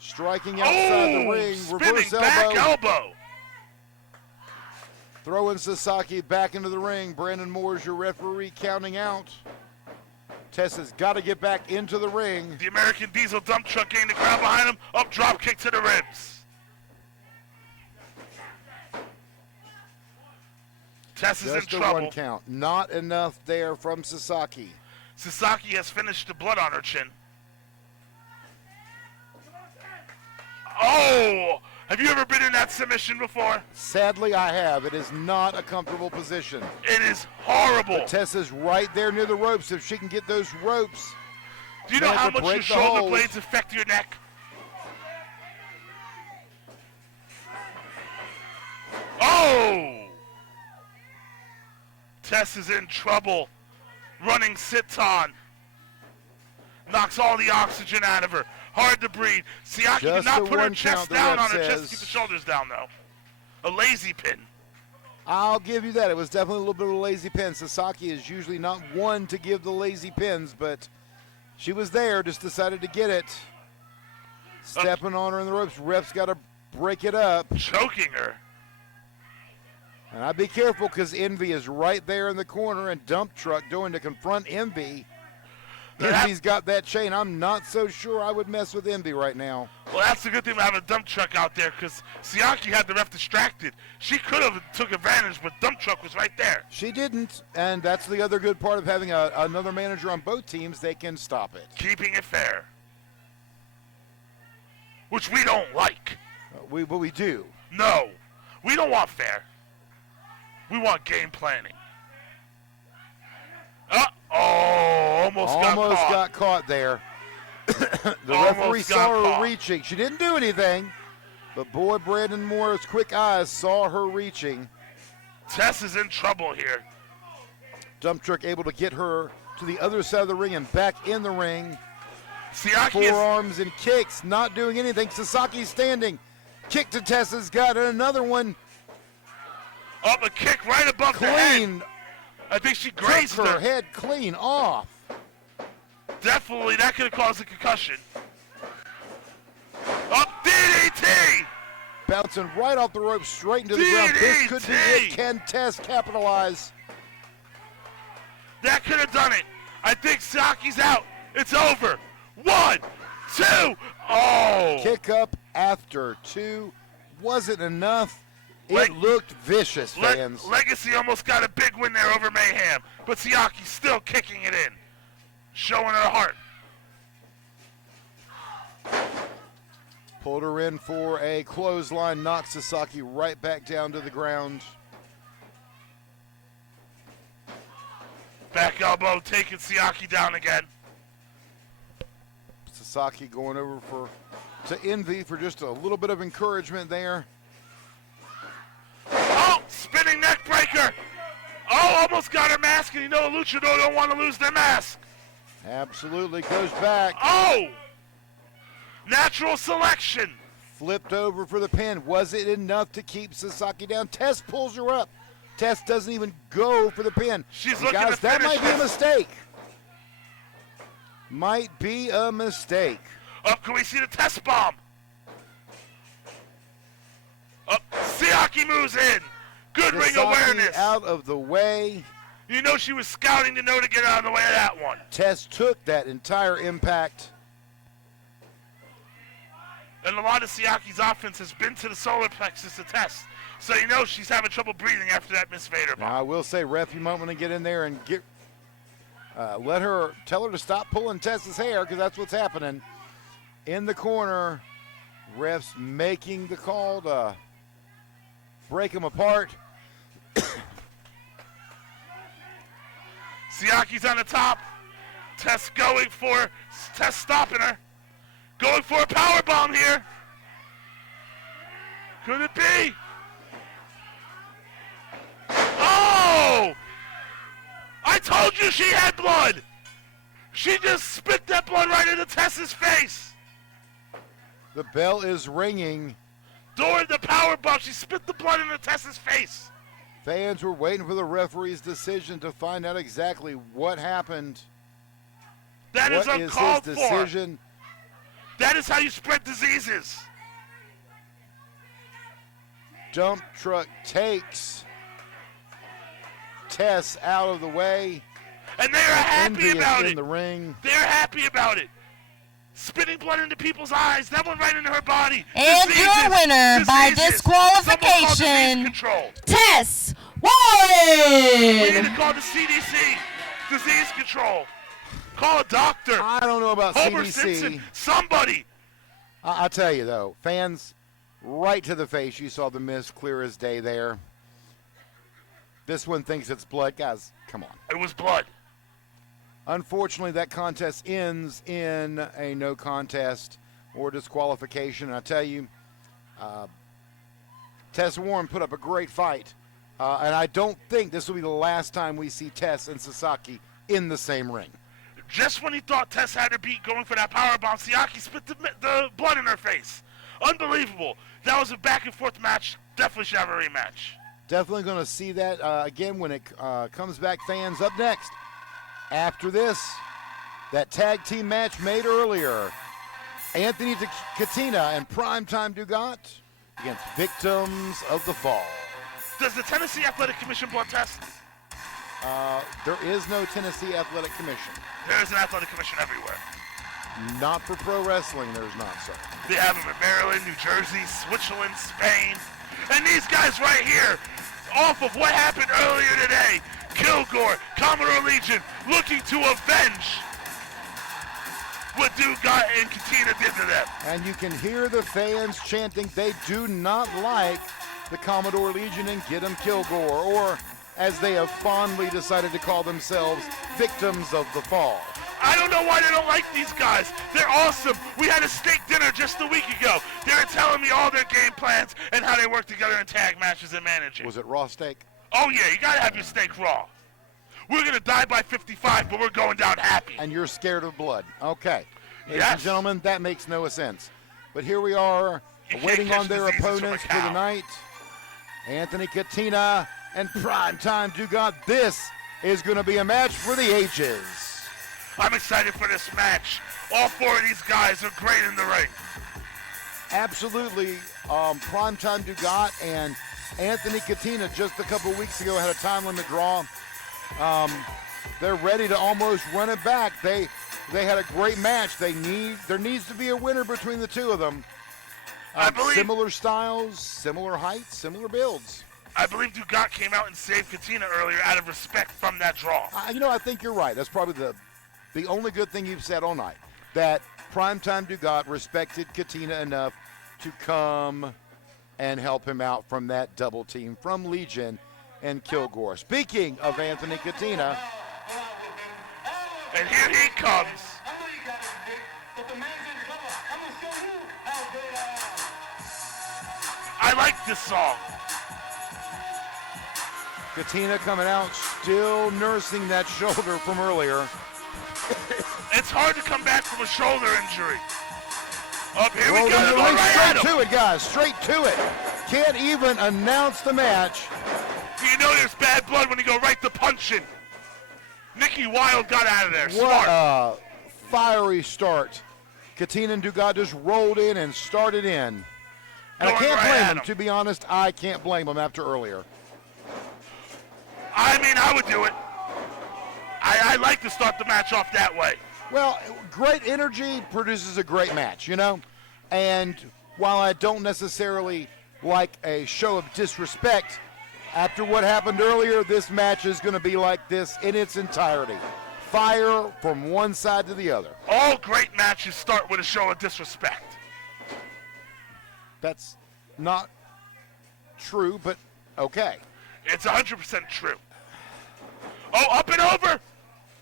Striking outside the ring, reverse spinning back elbow. Throwing Sasaki back into the ring. Brandon Moore's your referee counting out. Tess has got to get back into the ring. The American Diesel dump truck getting the crowd behind him. Up, drop kick to the ribs. Tess is in trouble. Just a one count. Not enough there from Sasaki. Sasaki has finished the blood on her chin. Oh! Have you ever been in that submission before? Sadly, I have. It is not a comfortable position. It is horrible. But Tess is right there near the ropes. If she can get those ropes. Do you know how much your shoulder blades affect your neck? Oh! Tess is in trouble. Running sit-on. Knocks all the oxygen out of her. Hard to breathe. Sasaki did not put her chest down on her chest to keep the shoulders down, though. A lazy pin. I'll give you that. It was definitely a little bit of a lazy pin. Sasaki is usually not one to give the lazy pins, but she was there, just decided to get it. Stepping on her in the ropes. Ref's got to break it up. Choking her. And I'd be careful because Envy is right there in the corner and Dump Truck going to confront Envy. Envy's got that chain. I'm not so sure I would mess with Envy right now. Well, that's the good thing about having a dump truck out there because Sasaki had the ref distracted. She could have took advantage, but dump truck was right there. She didn't, and that's the other good part of having another manager on both teams. They can stop it. Keeping it fair. Which we don't like. But we do. No, we don't want fair. We want game planning. Almost got caught there. The referee saw her reaching. She didn't do anything, but boy, Brandon Moore's quick eyes saw her reaching. Tess is in trouble here. Dump Truck able to get her to the other side of the ring and back in the ring. Sasaki forearms and kicks, not doing anything. Sasaki's standing. Kick to Tessa's gut, and another one. Up a kick right above the head. I think she grazed her head clean off. Definitely, that could have caused a concussion. Up DDT! Bouncing right off the rope, straight into the ground. This could be it. Can Tess capitalize? That could have done it. I think Sasaki's out. It's over. 1, 2. Oh! Kick up after 2. Wasn't enough. It looked vicious, fans. Legacy almost got a big win there over Mayhem, but Sasaki's still kicking it in, showing her heart. Pulled her in for a clothesline, knocked Sasaki right back down to the ground. Back elbow, taking Sasaki down again. Sasaki going over to Envy for just a little bit of encouragement there. Oh, spinning neck breaker. Oh, almost got her mask, and you know a luchador don't want to lose their mask. Absolutely, goes back. Oh! Natural selection. Flipped over for the pin. Was it enough to keep Sasaki down? Tess pulls her up. Tess doesn't even go for the pin. She's And looking guys, to that finish might be a this. mistake. Might be a mistake. Up, can we see the Tess bomb? Up, Sasaki moves in. Good ring Sasaki awareness. out of the way. You know she was scouting to know to get out of the way of that one. Tess took that entire impact. And a lot of Sasaki's offense has been to the solar plexus to Tess. So you know she's having trouble breathing after that Miss Vader bomb. Now, I will say, ref, you might want to get in there and tell her to stop pulling Tess's hair, because that's what's happening. In the corner, refs making the call to break them apart. Sasaki's on the top. Tess stopping her. Going for a power bomb here. Could it be? Oh! I told you she had blood. She just spit that blood right into Tess's face. The bell is ringing. During the power bomb, she spit the blood into Tess's face. Fans were waiting for the referee's decision to find out exactly what happened. That is What uncalled is his for. decision? That is how you spread diseases. Dump truck takes Tess out of the way. And they are happy Envy is about in it. the ring. They're happy about it. Spitting blood into people's eyes. That one right into her body. And Diseases. your winner by Diseases. Someone call disease disqualification, control. Tess We need Warren. to call the CDC. Disease control. Call a doctor. I don't know about Homer CDC. Simpson. Somebody. I'll tell you, though, fans, right to the face, you saw the mist clear as day there. This one thinks it's blood. Guys, come on. It was blood. Unfortunately, that contest ends in a no contest or disqualification. And I tell you, Tess Warren put up a great fight. And I don't think this will be the last time we see Tess and Sasaki in the same ring. Just when he thought Tess had her beat going for that powerbomb, Sasaki spit the blood in her face. Unbelievable. That was a back-and-forth match. Definitely should have a rematch. Definitely going to see that again when it comes back, fans. Up next, after this, that tag team match made earlier. Anthony Cina and Primetime Dugat against Victims of the Fall. Does the Tennessee Athletic Commission blood test? There is no Tennessee Athletic Commission. There is an athletic commission everywhere. Not for pro wrestling, there's not, sir. They have them in Maryland, New Jersey, Switzerland, Spain. And these guys right here, off of what happened earlier today, Kilgore, Commodore Legion, looking to avenge what Dugat and Katina did to them. And you can hear the fans chanting they do not like the Commodore Legion and get them Kilgore, or as they have fondly decided to call themselves, Victims of the Fall. I don't know why they don't like these guys. They're awesome. We had a steak dinner just a week ago. They were telling me all their game plans and how they work together in tag matches and managing. Was it raw steak? Oh, yeah, you got to have your steak raw. We're going to die by 55, but we're going down happy. And you're scared of blood. Okay. Ladies Yes. and gentlemen, that makes no sense. But here we are, You waiting can't on catch their diseases from a opponents for cow. the night. Anthony Katina and Primetime Dugat. This is going to be a match for the ages. I'm excited for this match. All four of these guys are great in the ring. Absolutely. Primetime Dugat and Anthony Katina just a couple weeks ago had a time limit draw. They're ready to almost run it back. They had a great match. There needs to be a winner between the two of them. I believe Similar styles, similar heights, similar builds. I believe Dugat came out and saved Katina earlier out of respect from that draw. I think you're right. That's probably the only good thing you've said all night. That Primetime Dugat respected Katina enough to come and help him out from that double team from Legion and Kilgore. Speaking of Anthony Katina. And here he comes. I like this song. Katina coming out, still nursing that shoulder from earlier. It's hard to come back from a shoulder injury. Up here we go. Straight to it, guys. Straight to it. Can't even announce the match. You know there's bad blood when you go right to punching. Nikki Wild got out of there. What a fiery start. Katina and Dugat just rolled in and started in. And I can't blame him. To be honest, I can't blame him after earlier. I mean, I would do it. I like to start the match off that way. Well, great energy produces a great match, you know? And while I don't necessarily like a show of disrespect, after what happened earlier, this match is going to be like this in its entirety. Fire from one side to the other. All great matches start with a show of disrespect. That's not true, but okay. It's 100% true. Oh, up and over.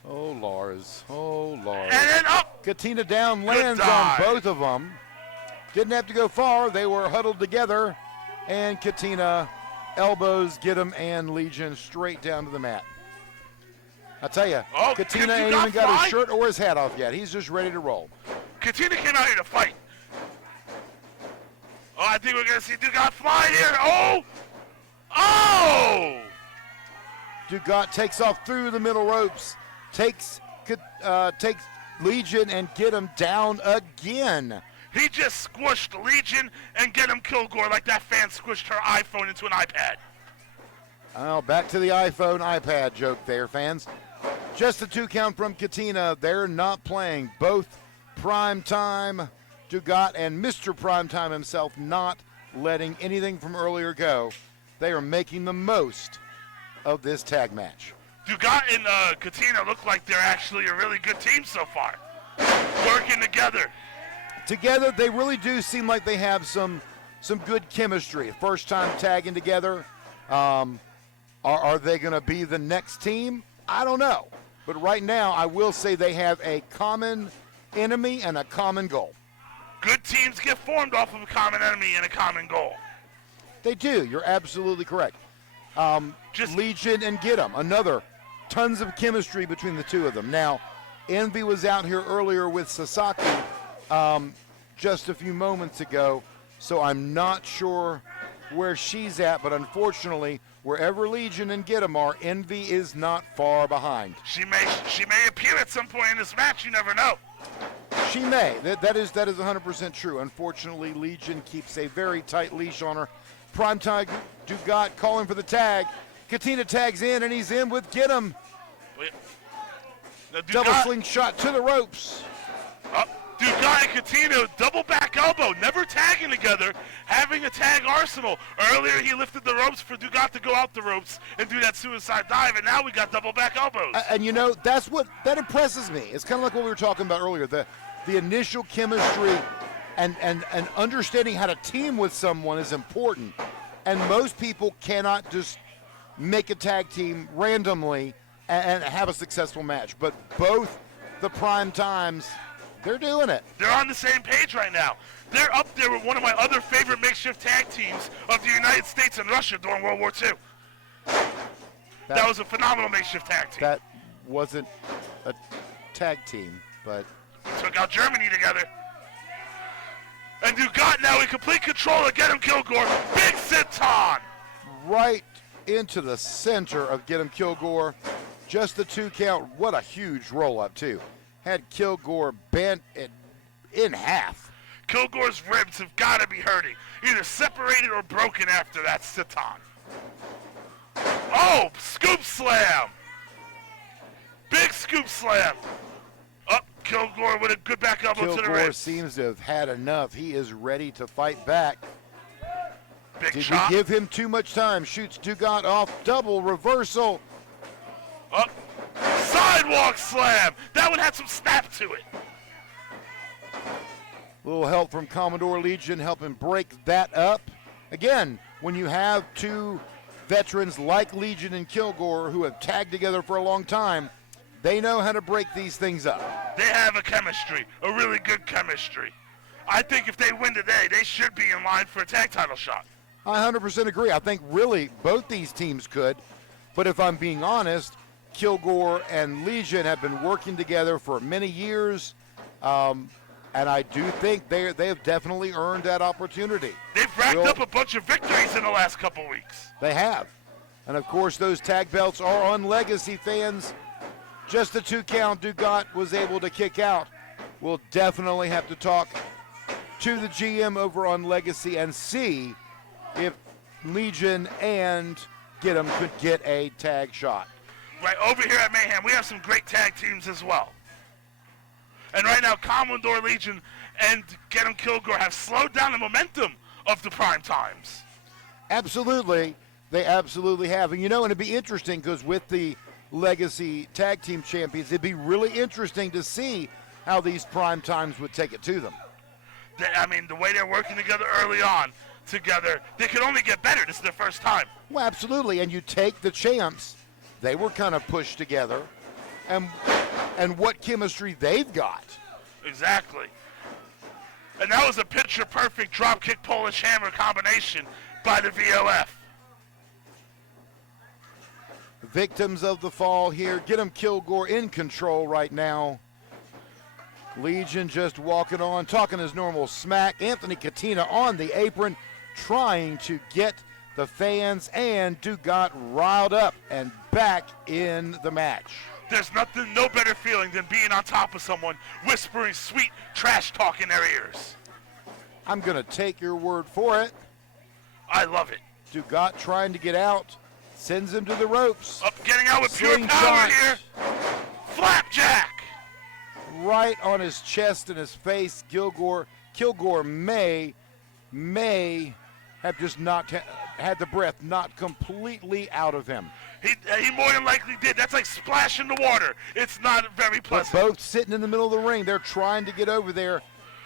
Oh, Lars. Oh, Lars. And then up. Katina down lands on both of them. Didn't have to go far. They were huddled together. And Katina elbows get him and Legion straight down to the mat. I tell you, Katina ain't even got his shirt or his hat off yet. He's just ready to roll. Katina came out here to fight. Oh, I think we're going to see Dugat fly here. Oh! Oh! Dugat takes off through the middle ropes. Takes Legion and get him down again. He just squished Legion and get him Kilgore like that fan squished her iPhone into an iPad. Oh, back to the iPhone, iPad joke there, fans. Just a 2 count from Katina. They're not playing. Both Primetime, Dugat, and Mr. Primetime himself not letting anything from earlier go. They are making the most of this tag match. Dugat and Katina look like they're actually a really good team so far. Working together. Together, they really do seem like they have some good chemistry. First time tagging together. Are they going to be the next team? I don't know. But right now, I will say they have a common enemy and a common goal. Good teams get formed off of a common enemy and a common goal. They do. You're absolutely correct. Just Legion and Get 'em. Another. Tons of chemistry between the two of them. Now, Envy was out here earlier with Sasaki just a few moments ago, so I'm not sure where she's at, but unfortunately, wherever Legion and Get 'em are, Envy is not far behind. She may appear at some point in this match. You never know. She may. That is 100% true. Unfortunately, Legion keeps a very tight leash on her. Primetime Dugat calling for the tag. Katina tags in, and he's in with Get 'em. Double slingshot to the ropes. Dugat and Katina, double back elbow, never tagging together, having a tag arsenal. Earlier he lifted the ropes for Dugat to go out the ropes and do that suicide dive, and now we got double back elbows. And you know, that impresses me. It's kind of like what we were talking about earlier, the initial chemistry and understanding how to team with someone is important. And most people cannot just make a tag team randomly and have a successful match. But both the Prime Times, they're doing it. They're on the same page right now. They're up there with one of my other favorite makeshift tag teams of the United States and Russia during World War II. That was a phenomenal makeshift tag team. That wasn't a tag team, but... Took out Germany together. And Dugat now in complete control of Get 'em Kilgore. Big senton! Right into the center of Get 'em Kilgore. Just the 2 count. What a huge roll-up, too. Had Kilgore bent in half. Kilgore's ribs have got to be hurting. Either separated or broken after that senton. Oh, scoop slam! Big scoop slam. Up, Kilgore with a good back elbow to the Kilgore ribs. seems to have had enough. He is ready to fight back. Big Did chop. we give him too much time? Shoots Dugat off, double reversal. Up, sidewalk slam. That one had some snap to it. A little help from Commodore Legion helping break that up. Again, when you have two veterans like Legion and Kilgore who have tagged together for a long time, they know how to break these things up. They have a chemistry, a really good chemistry. I think if they win today, they should be in line for a tag title shot. I 100% agree. I think really both these teams could. But if I'm being honest, Kilgore and Legion have been working together for many years. And I do think they have definitely earned that opportunity. They've racked up a bunch of victories in the last couple weeks. They have. And, of course, those tag belts are on Legacy, fans. Just a 2 count Dugat was able to kick out. We'll definitely have to talk to the GM over on Legacy and see if Legion and Get 'em could get a tag shot. Right, over here at Mayhem, we have some great tag teams as well. And right now, Commodore Legion and Get 'em Kilgore have slowed down the momentum of the prime times. Absolutely. They absolutely have. And, and it'd be interesting because with the Legacy Tag Team Champions, it'd be really interesting to see how these prime times would take it to them. The way they're working together early on, they could only get better. This is their first time. Well, absolutely. And you take the champs, they were kind of pushed together, and what chemistry they've got. Exactly. And that was a picture-perfect drop-kick Polish hammer combination by the VOF. Victims of the fall here. Get 'em Kilgore in control right now. Legion just walking on, talking his normal smack. Anthony Katina on the apron, trying to get the fans and Dugat riled up and back in the match. There's no better feeling than being on top of someone whispering sweet trash talk in their ears. I'm going to take your word for it. I love it. Dugat trying to get out, sends him to the ropes. Getting out with pure power here. Flapjack. Right on his chest and his face. Kilgore may have just had the breath knocked completely out of him. He more than likely did. That's like splashing the water. It's not very pleasant. But both sitting in the middle of the ring. They're trying to get over there.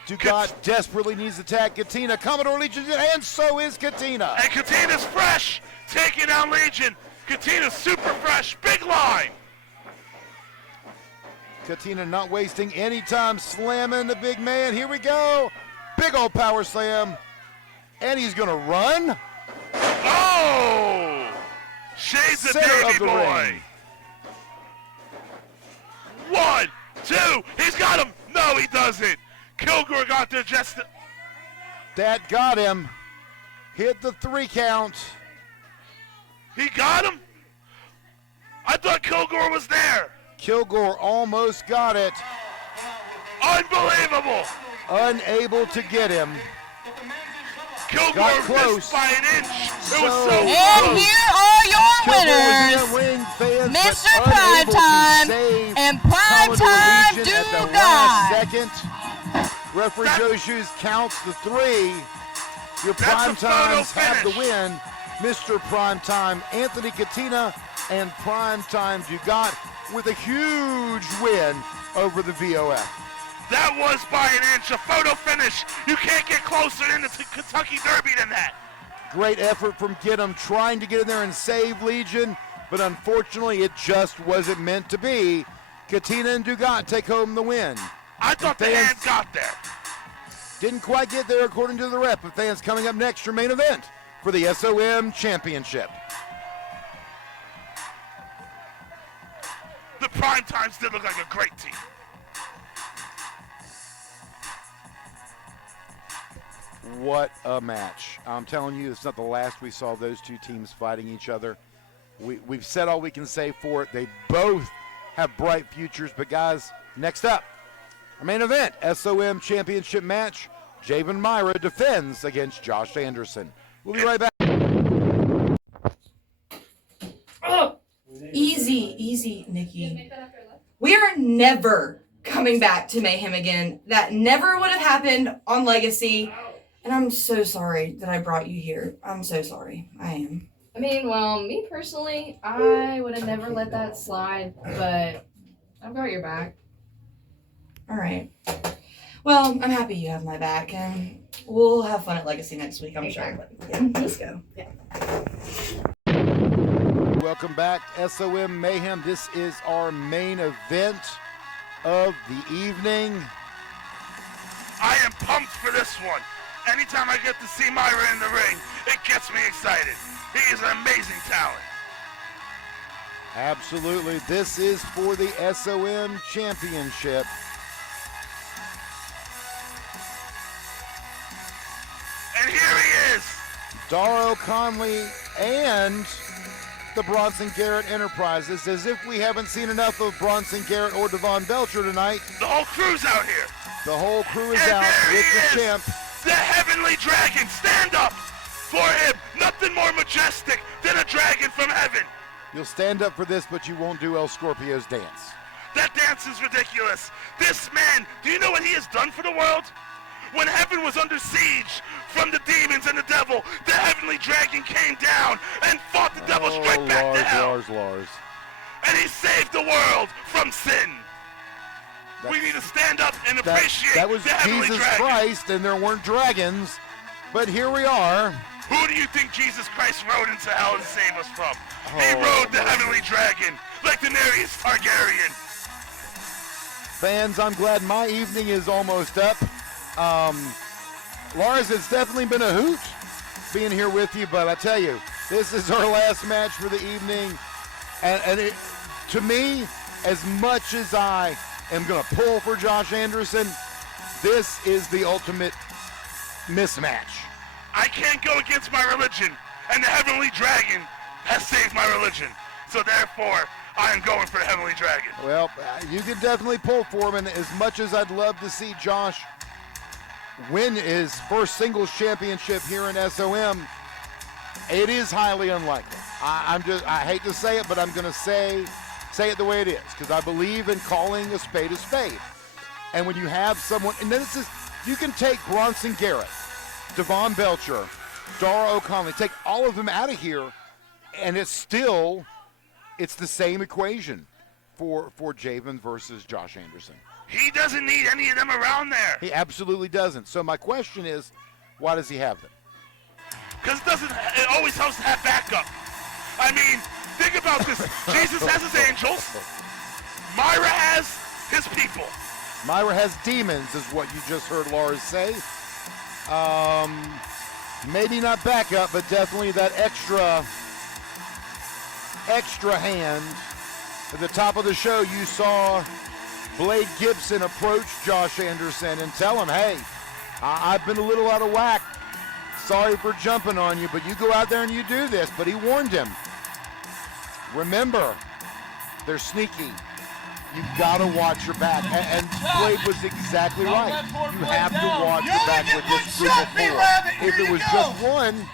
Dugat desperately needs to tag Katina. Commodore Legion, and so is Katina. And Katina's fresh, taking out Legion. Katina's super fresh, big line. Katina not wasting any time, slamming the big man. Here we go. Big old power slam. And he's going to run. Oh! Shades of baby boy. 1, 2, he's got him. No, he doesn't. Kilgore got there just. That got him. Hit the 3 count. He got him? I thought Kilgore was there. Kilgore almost got it. Unbelievable. Unable to get him. Kilgore missed by an inch. It was so And close. here are your winners, Mr. Primetime and Primetime Dugat. Referee Joe Shoes counts the 3. Your Primetimes have the win. Mr. Primetime Anthony Katina and Primetime Dugat with a huge win over the VOF. That was by an inch, a photo finish. You can't get closer in the Kentucky Derby than that. Great effort from Get 'em, trying to get in there and save Legion, but unfortunately it just wasn't meant to be. Katina and Dugat take home the win. I thought the hand got there. Didn't quite get there according to the rep. But fans, coming up next, your main event for the SOM Championship. The Primetimes did look like a great team. What a match. I'm telling you, it's not the last we saw those two teams fighting each other. We've said all we can say for it. They both have bright futures. But, guys, next up, our main event, SOM Championship match. Javen Myra defends against Josh Anderson. We'll be right back. Easy, Nikki. We are never coming back to Mayhem again. That never would have happened on Legacy. And I'm so sorry that I brought you here. I'm so sorry. I am. I mean, well, me personally, I would have never let that slide, but I've got your back. All right. Well, I'm happy you have my back, and we'll have fun at Legacy next week, I'm sure. Yeah, let's go. Yeah. Welcome back, SOM Mayhem. This is our main event of the evening. I am pumped for this one. Anytime I get to see Myra in the ring, it gets me excited. He is an amazing talent. Absolutely. This is for the SOM Championship. And here he is. Darrow Conley and the Bronson Garrett Enterprises. As if we haven't seen enough of Bronson Garrett or Devon Belcher tonight. The whole crew's out here. The whole crew is And out there with he the is. champ. The Heavenly Dragon. Stand up for him. Nothing more majestic than a dragon from heaven. You'll stand up for this, but you won't do El Scorpio's dance. That dance is ridiculous. This man, do you know what he has done for the world? When heaven was under siege from the demons and the devil, the Heavenly Dragon came down and fought the devil straight back to hell. Lars. And he saved the world from sin. We need to stand up and appreciate that was the Heavenly Jesus Dragon. Christ, and there weren't dragons, but here we are. Who do you think Jesus Christ rode into hell to save us from? He rode the Heavenly Dragon like Daenerys Targaryen. Fans, I'm glad my evening is almost up. Lars, it's definitely been a hoot being here with you, but I tell you, this is our last match for the evening. And it, to me, as much as I am going to pull for Josh Anderson, this is the ultimate mismatch. I can't go against my religion, and the Heavenly Dragon has saved my religion. So therefore, I am going for the Heavenly Dragon. Well, you can definitely pull for him, and as much as I'd love to see Josh win his first singles championship here in SOM, it is highly unlikely. I hate to say it, but I'm going to say it the way it is, because I believe in calling a spade a spade. And when you have someone, and this is, you can take Bronson Garrett, Devon Belcher, Darrow O'Connell, take all of them out of here, and it's the same equation for Javen versus Josh Anderson. He doesn't need any of them around there. He absolutely doesn't. So my question is, why does he have them? Because it always helps to have backup. I mean, think about this. Jesus has his angels. Myra has his people. Myra has demons, is what you just heard Lars say. Maybe not backup, but definitely that extra hand. At the top of the show, you saw Blade Gibson approach Josh Anderson and tell him, hey, I've been a little out of whack. Sorry for jumping on you, but you go out there and you do this. But he warned him. Remember, they're sneaky. You've got to watch your back. And Blade was exactly right. You have to watch your back with this group of four. If it was just one.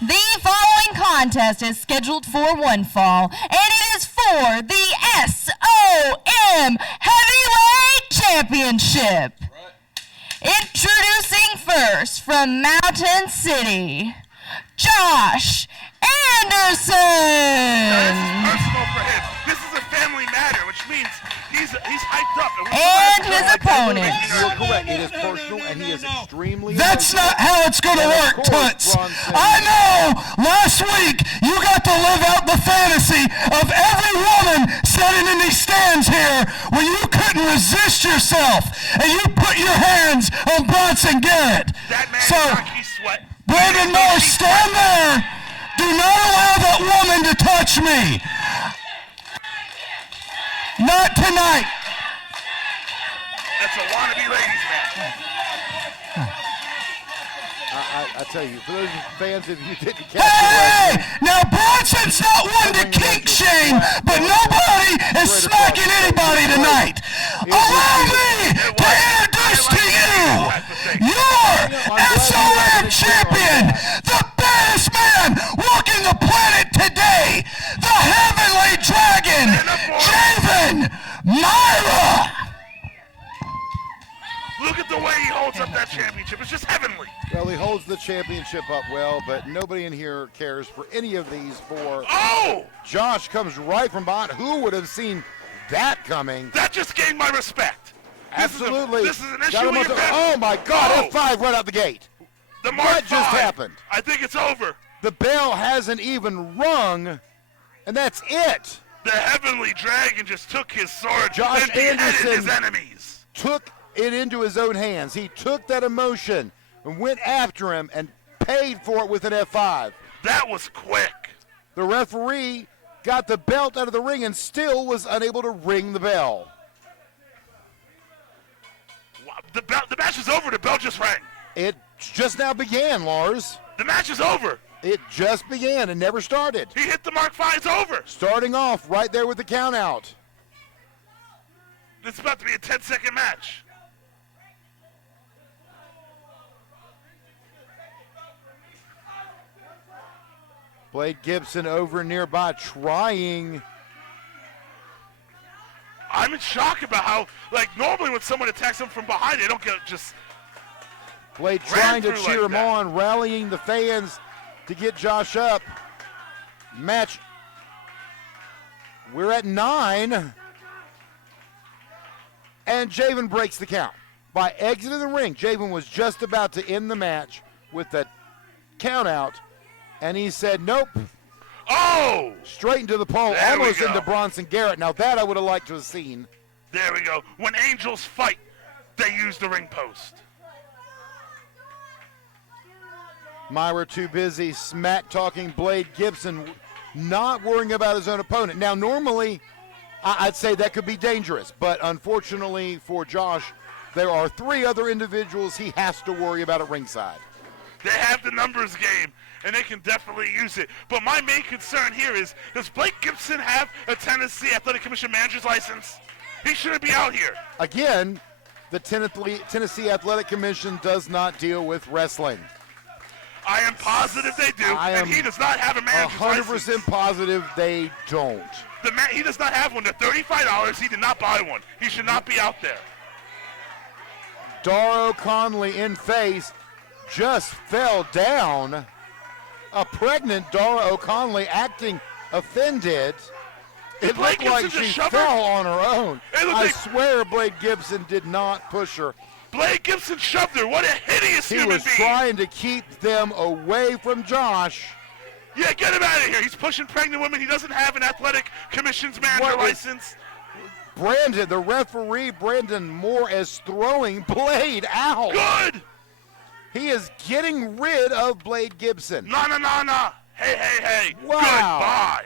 The following contest is scheduled for one fall, and it is for the SOM Heavyweight Championship. Introducing first from Mountain City, Josh Anderson. That's personal for him. This is a family matter, which means he's hyped up. And his opponent. You're correct. It is personal, and he is extremely. That's not how it's going to work, Toots. I know. Last week, you got to live out the fantasy of every woman sitting in these stands here when you couldn't resist yourself, and you put your hands on Bronson Garrett. So, Brandon Moore, stand there. Do not allow that woman to touch me. Not tonight. That's a wannabe ladies match. I tell you, for those fans, if you didn't catch Hey! Now Bronson's not one to kink shame, but nobody is smacking anybody tonight. Allow me to introduce to you your SOM champion, the baddest man walking the planet today, the Heavenly Dragon, Javen Myra. Look at the way he holds up that championship. It's just heavenly. Well, he holds the championship up well, but nobody in here cares for any of these four. Oh! Josh comes right from behind. Who would have seen that coming? That just gained my respect. Absolutely. This is an issue Got him with on your the- bell. Oh my God, Oh. F5 right out the gate. The Mark What just 5. happened? I think it's over. The bell hasn't even rung, and that's it. The Heavenly Dragon just took his sword Josh and beheaded Anderson his enemies. took it into his own hands. He took that emotion and went after him and paid for it with an F5. That was quick. The referee got the belt out of the ring and still was unable to ring the bell. Wow, the match is over. The bell just rang. It just now began, Lars. The match is over. It just began and never started. He hit the Mark 5. It's over. Starting off right there with the count out. This is about to be a 10-second match. Blade Gibson over nearby trying. I'm in shock about how, like, normally when someone attacks them from behind, they don't get just Blade ran trying to through cheer like him that. on, rallying the fans to get Josh up. Match. We're at 9. And Javen breaks the count. By exiting the ring, Javen was just about to end the match with the count out, and he said, nope. Oh! Straight into the pole, There we almost go. into Bronson Garrett. Now that I would have liked to have seen. There we go. When angels fight, they use the ring post. Myra too busy smack-talking Blade Gibson, not worrying about his own opponent. Now, normally, I'd say that could be dangerous, but unfortunately for Josh, there are 3 other individuals he has to worry about at ringside. They have the numbers game, and they can definitely use it. But my main concern here is, does Blake Gibson have a Tennessee Athletic Commission manager's license? He shouldn't be out here. Again, the Tennessee Athletic Commission does not deal with wrestling. I am positive they do, and he does not have a manager's 100% license. positive they don't. He does not have one. They're $35. He did not buy one. He should not be out there. Dara Conley in face just fell down. A pregnant Dara O'Conley acting offended. It Blake looked like Gibson just she shoved her? fell on her own. It looked I like- swear Blade Gibson did not push her. Blake Gibson shoved her. What a hideous He human was being. trying to keep them away from Josh. Yeah, get him out of here. He's pushing pregnant women. He doesn't have an Athletic Commission's manager What was- license. Brandon, the referee, Brandon Moore, is throwing Blade out. Good. He is getting rid of Blade Gibson. No. Hey. Wow. Goodbye.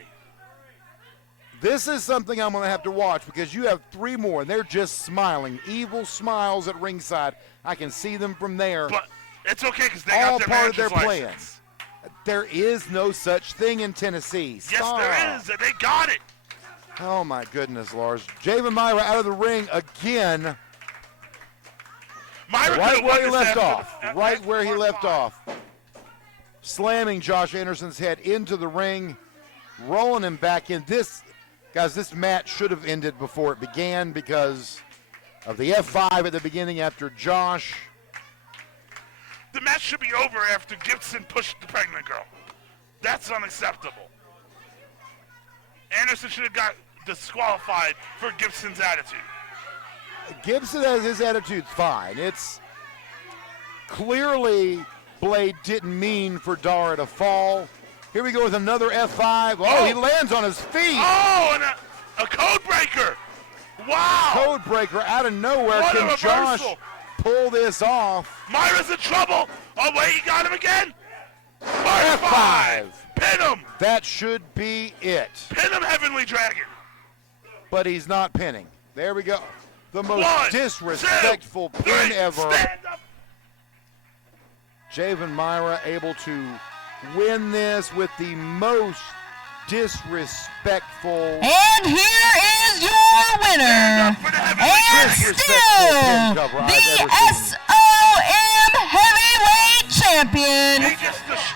This is something I'm going to have to watch because you have 3 more, and they're just smiling. Evil smiles at ringside. I can see them from there. But it's okay because they All got their part of their manager's plan. license. There is no such thing in Tennessee. Yes, Stop. there is. And they got it. Oh, my goodness, Lars. Javen Myra out of the ring again. Myra Right could've where won he this left after off. the- Right where he left off. Slamming Josh Anderson's head into the ring. Rolling him back in. This match should have ended before it began because of the F5 at the beginning after Josh. The match should be over after Gibson pushed the pregnant girl. That's unacceptable. Anderson should have got disqualified for Gibson's attitude. Gibson has his attitude fine. It's clearly Blade didn't mean for Dara to fall. Here we go with another F5. Oh, he lands on his feet. Oh, and a code breaker. Wow. Code breaker out of nowhere. What a Can Josh reversal. pull this off? Myra's in trouble. Oh, wait, he got him again. Mark F5. Pin him. That should be it. Pin him, Heavenly Dragon. But he's not pinning. There we go. The most 1, disrespectful 2, pin 3, ever. Stand up. Javen Myra able to win this with the most disrespectful. And here is your winner, and still the SOM Heavyweight Champion,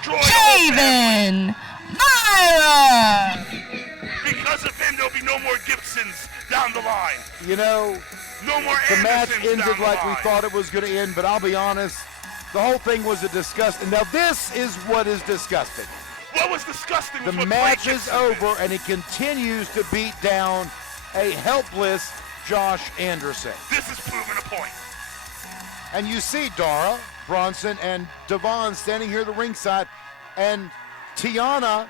Javen Myra. Because of him, there'll be no more Gibsons down the line. You know, No more the match Andersons ended down the like we line. thought it was going to end, but I'll be honest, the whole thing was a disgusting. Now this is what is disgusting. What was disgusting The was what match Blake is Gibson over, and he continues to beat down a helpless Josh Anderson. This is proving a point. And you see Dara, Bronson, and Devon standing here at the ringside, and Tiana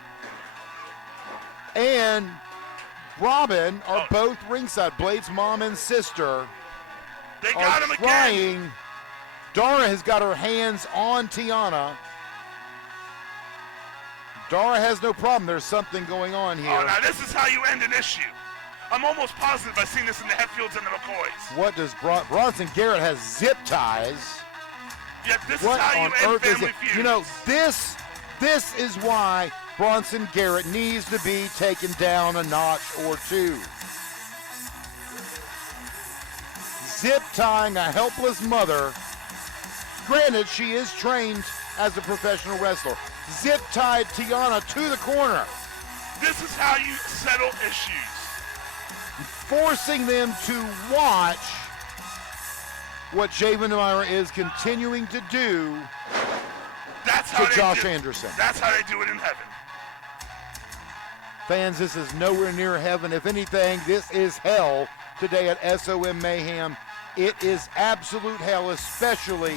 and Robin are both ringside. Blade's mom and sister They got him trying. again. Dara has got her hands on Tiana. Dara has no problem. There's something going on here. Oh, now this is how you end an issue. I'm almost positive I've seen this in the Hetfields and the McCoys. What does Bronson Garrett has zip ties? Yeah, this What is how on you end earth is family it? feuds. You know, this is why Bronson Garrett needs to be taken down a notch or two. Zip tying a helpless mother. Granted, she is trained as a professional wrestler. Zip tied Tiana to the corner. This is how you settle issues. Forcing them to watch what Javen Myra is continuing to do That's how to they Josh do, Anderson. That's how they do it in heaven. Fans, this is nowhere near heaven. If anything, this is hell today at SOM Mayhem. It is absolute hell, especially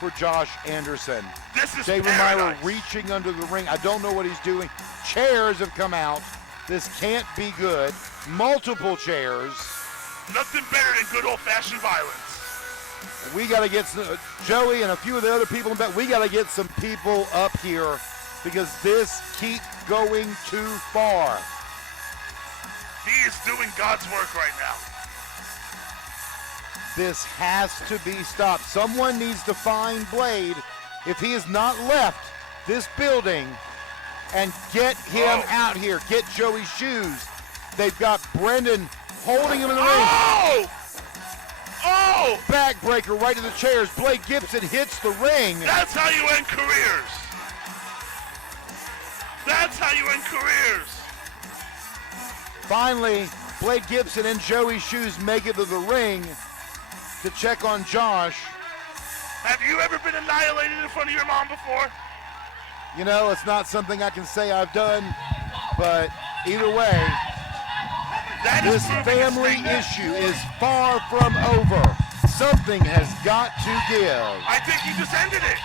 for Josh Anderson. This is Javen Myra paradise. reaching under the ring. I don't know what he's doing. Chairs have come out. This can't be good. Multiple chairs. Nothing better than good old-fashioned violence. We got to get some, Joey and a few of the other people in back. We got to get some people up here because this keeps going too far. He is doing God's work right now. This has to be stopped. Someone needs to find Blade if he has not left this building and get him out here. Get Joey's shoes. They've got Brendan holding him in the ring. Oh! Backbreaker right to the chairs. Blade Gibson hits the ring. That's how you end careers. That's how you end careers. Finally, Blade Gibson and Joey's shoes make it to the ring to check on Josh. Have you ever been annihilated in front of your mom before? You know, it's not something I can say I've done, but either way, this family issue is far from over. Something has got to give. I think you just ended it.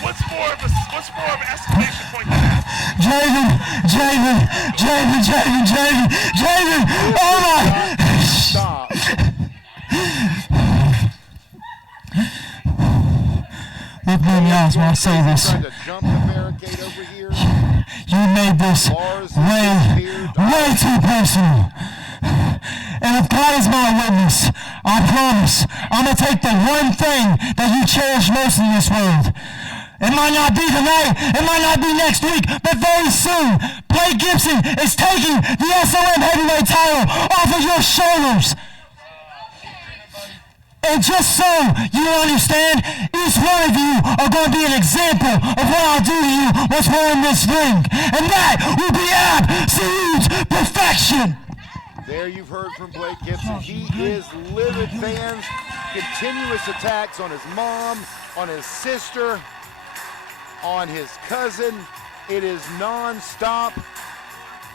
What's more of an exclamation point than that? Javen! Oh my! Stop. Look me in the eyes when I say this. Trying to jump the barricade over here. You made this way too personal. And if God is my witness, I promise I'm going to take the one thing that you cherish most in this world. It might not be tonight, it might not be next week, but very soon, Blade Gibson is taking the SOM heavyweight title off of your shoulders. And just so you understand, each one of you are going to be an example of what I'll do to you once we're in this ring. And that will be absolute perfection. There you've heard from Blade Gibson. He is livid, fans. Continuous attacks on his mom, on his sister, on his cousin. It is non-stop.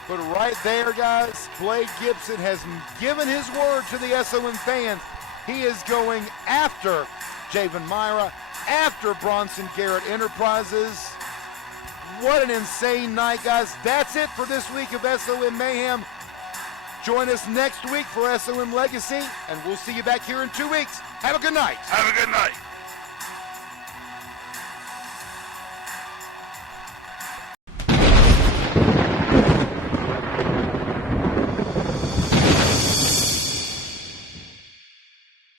But right there, guys, Blade Gibson has given his word to the SOM fans. He is going after Javen Myra, after Bronson Garrett Enterprises. What an insane night, guys. That's it for this week of SOM Mayhem. Join us next week for SOM Legacy, and we'll see you back here in 2 weeks. Have a good night. Have a good night.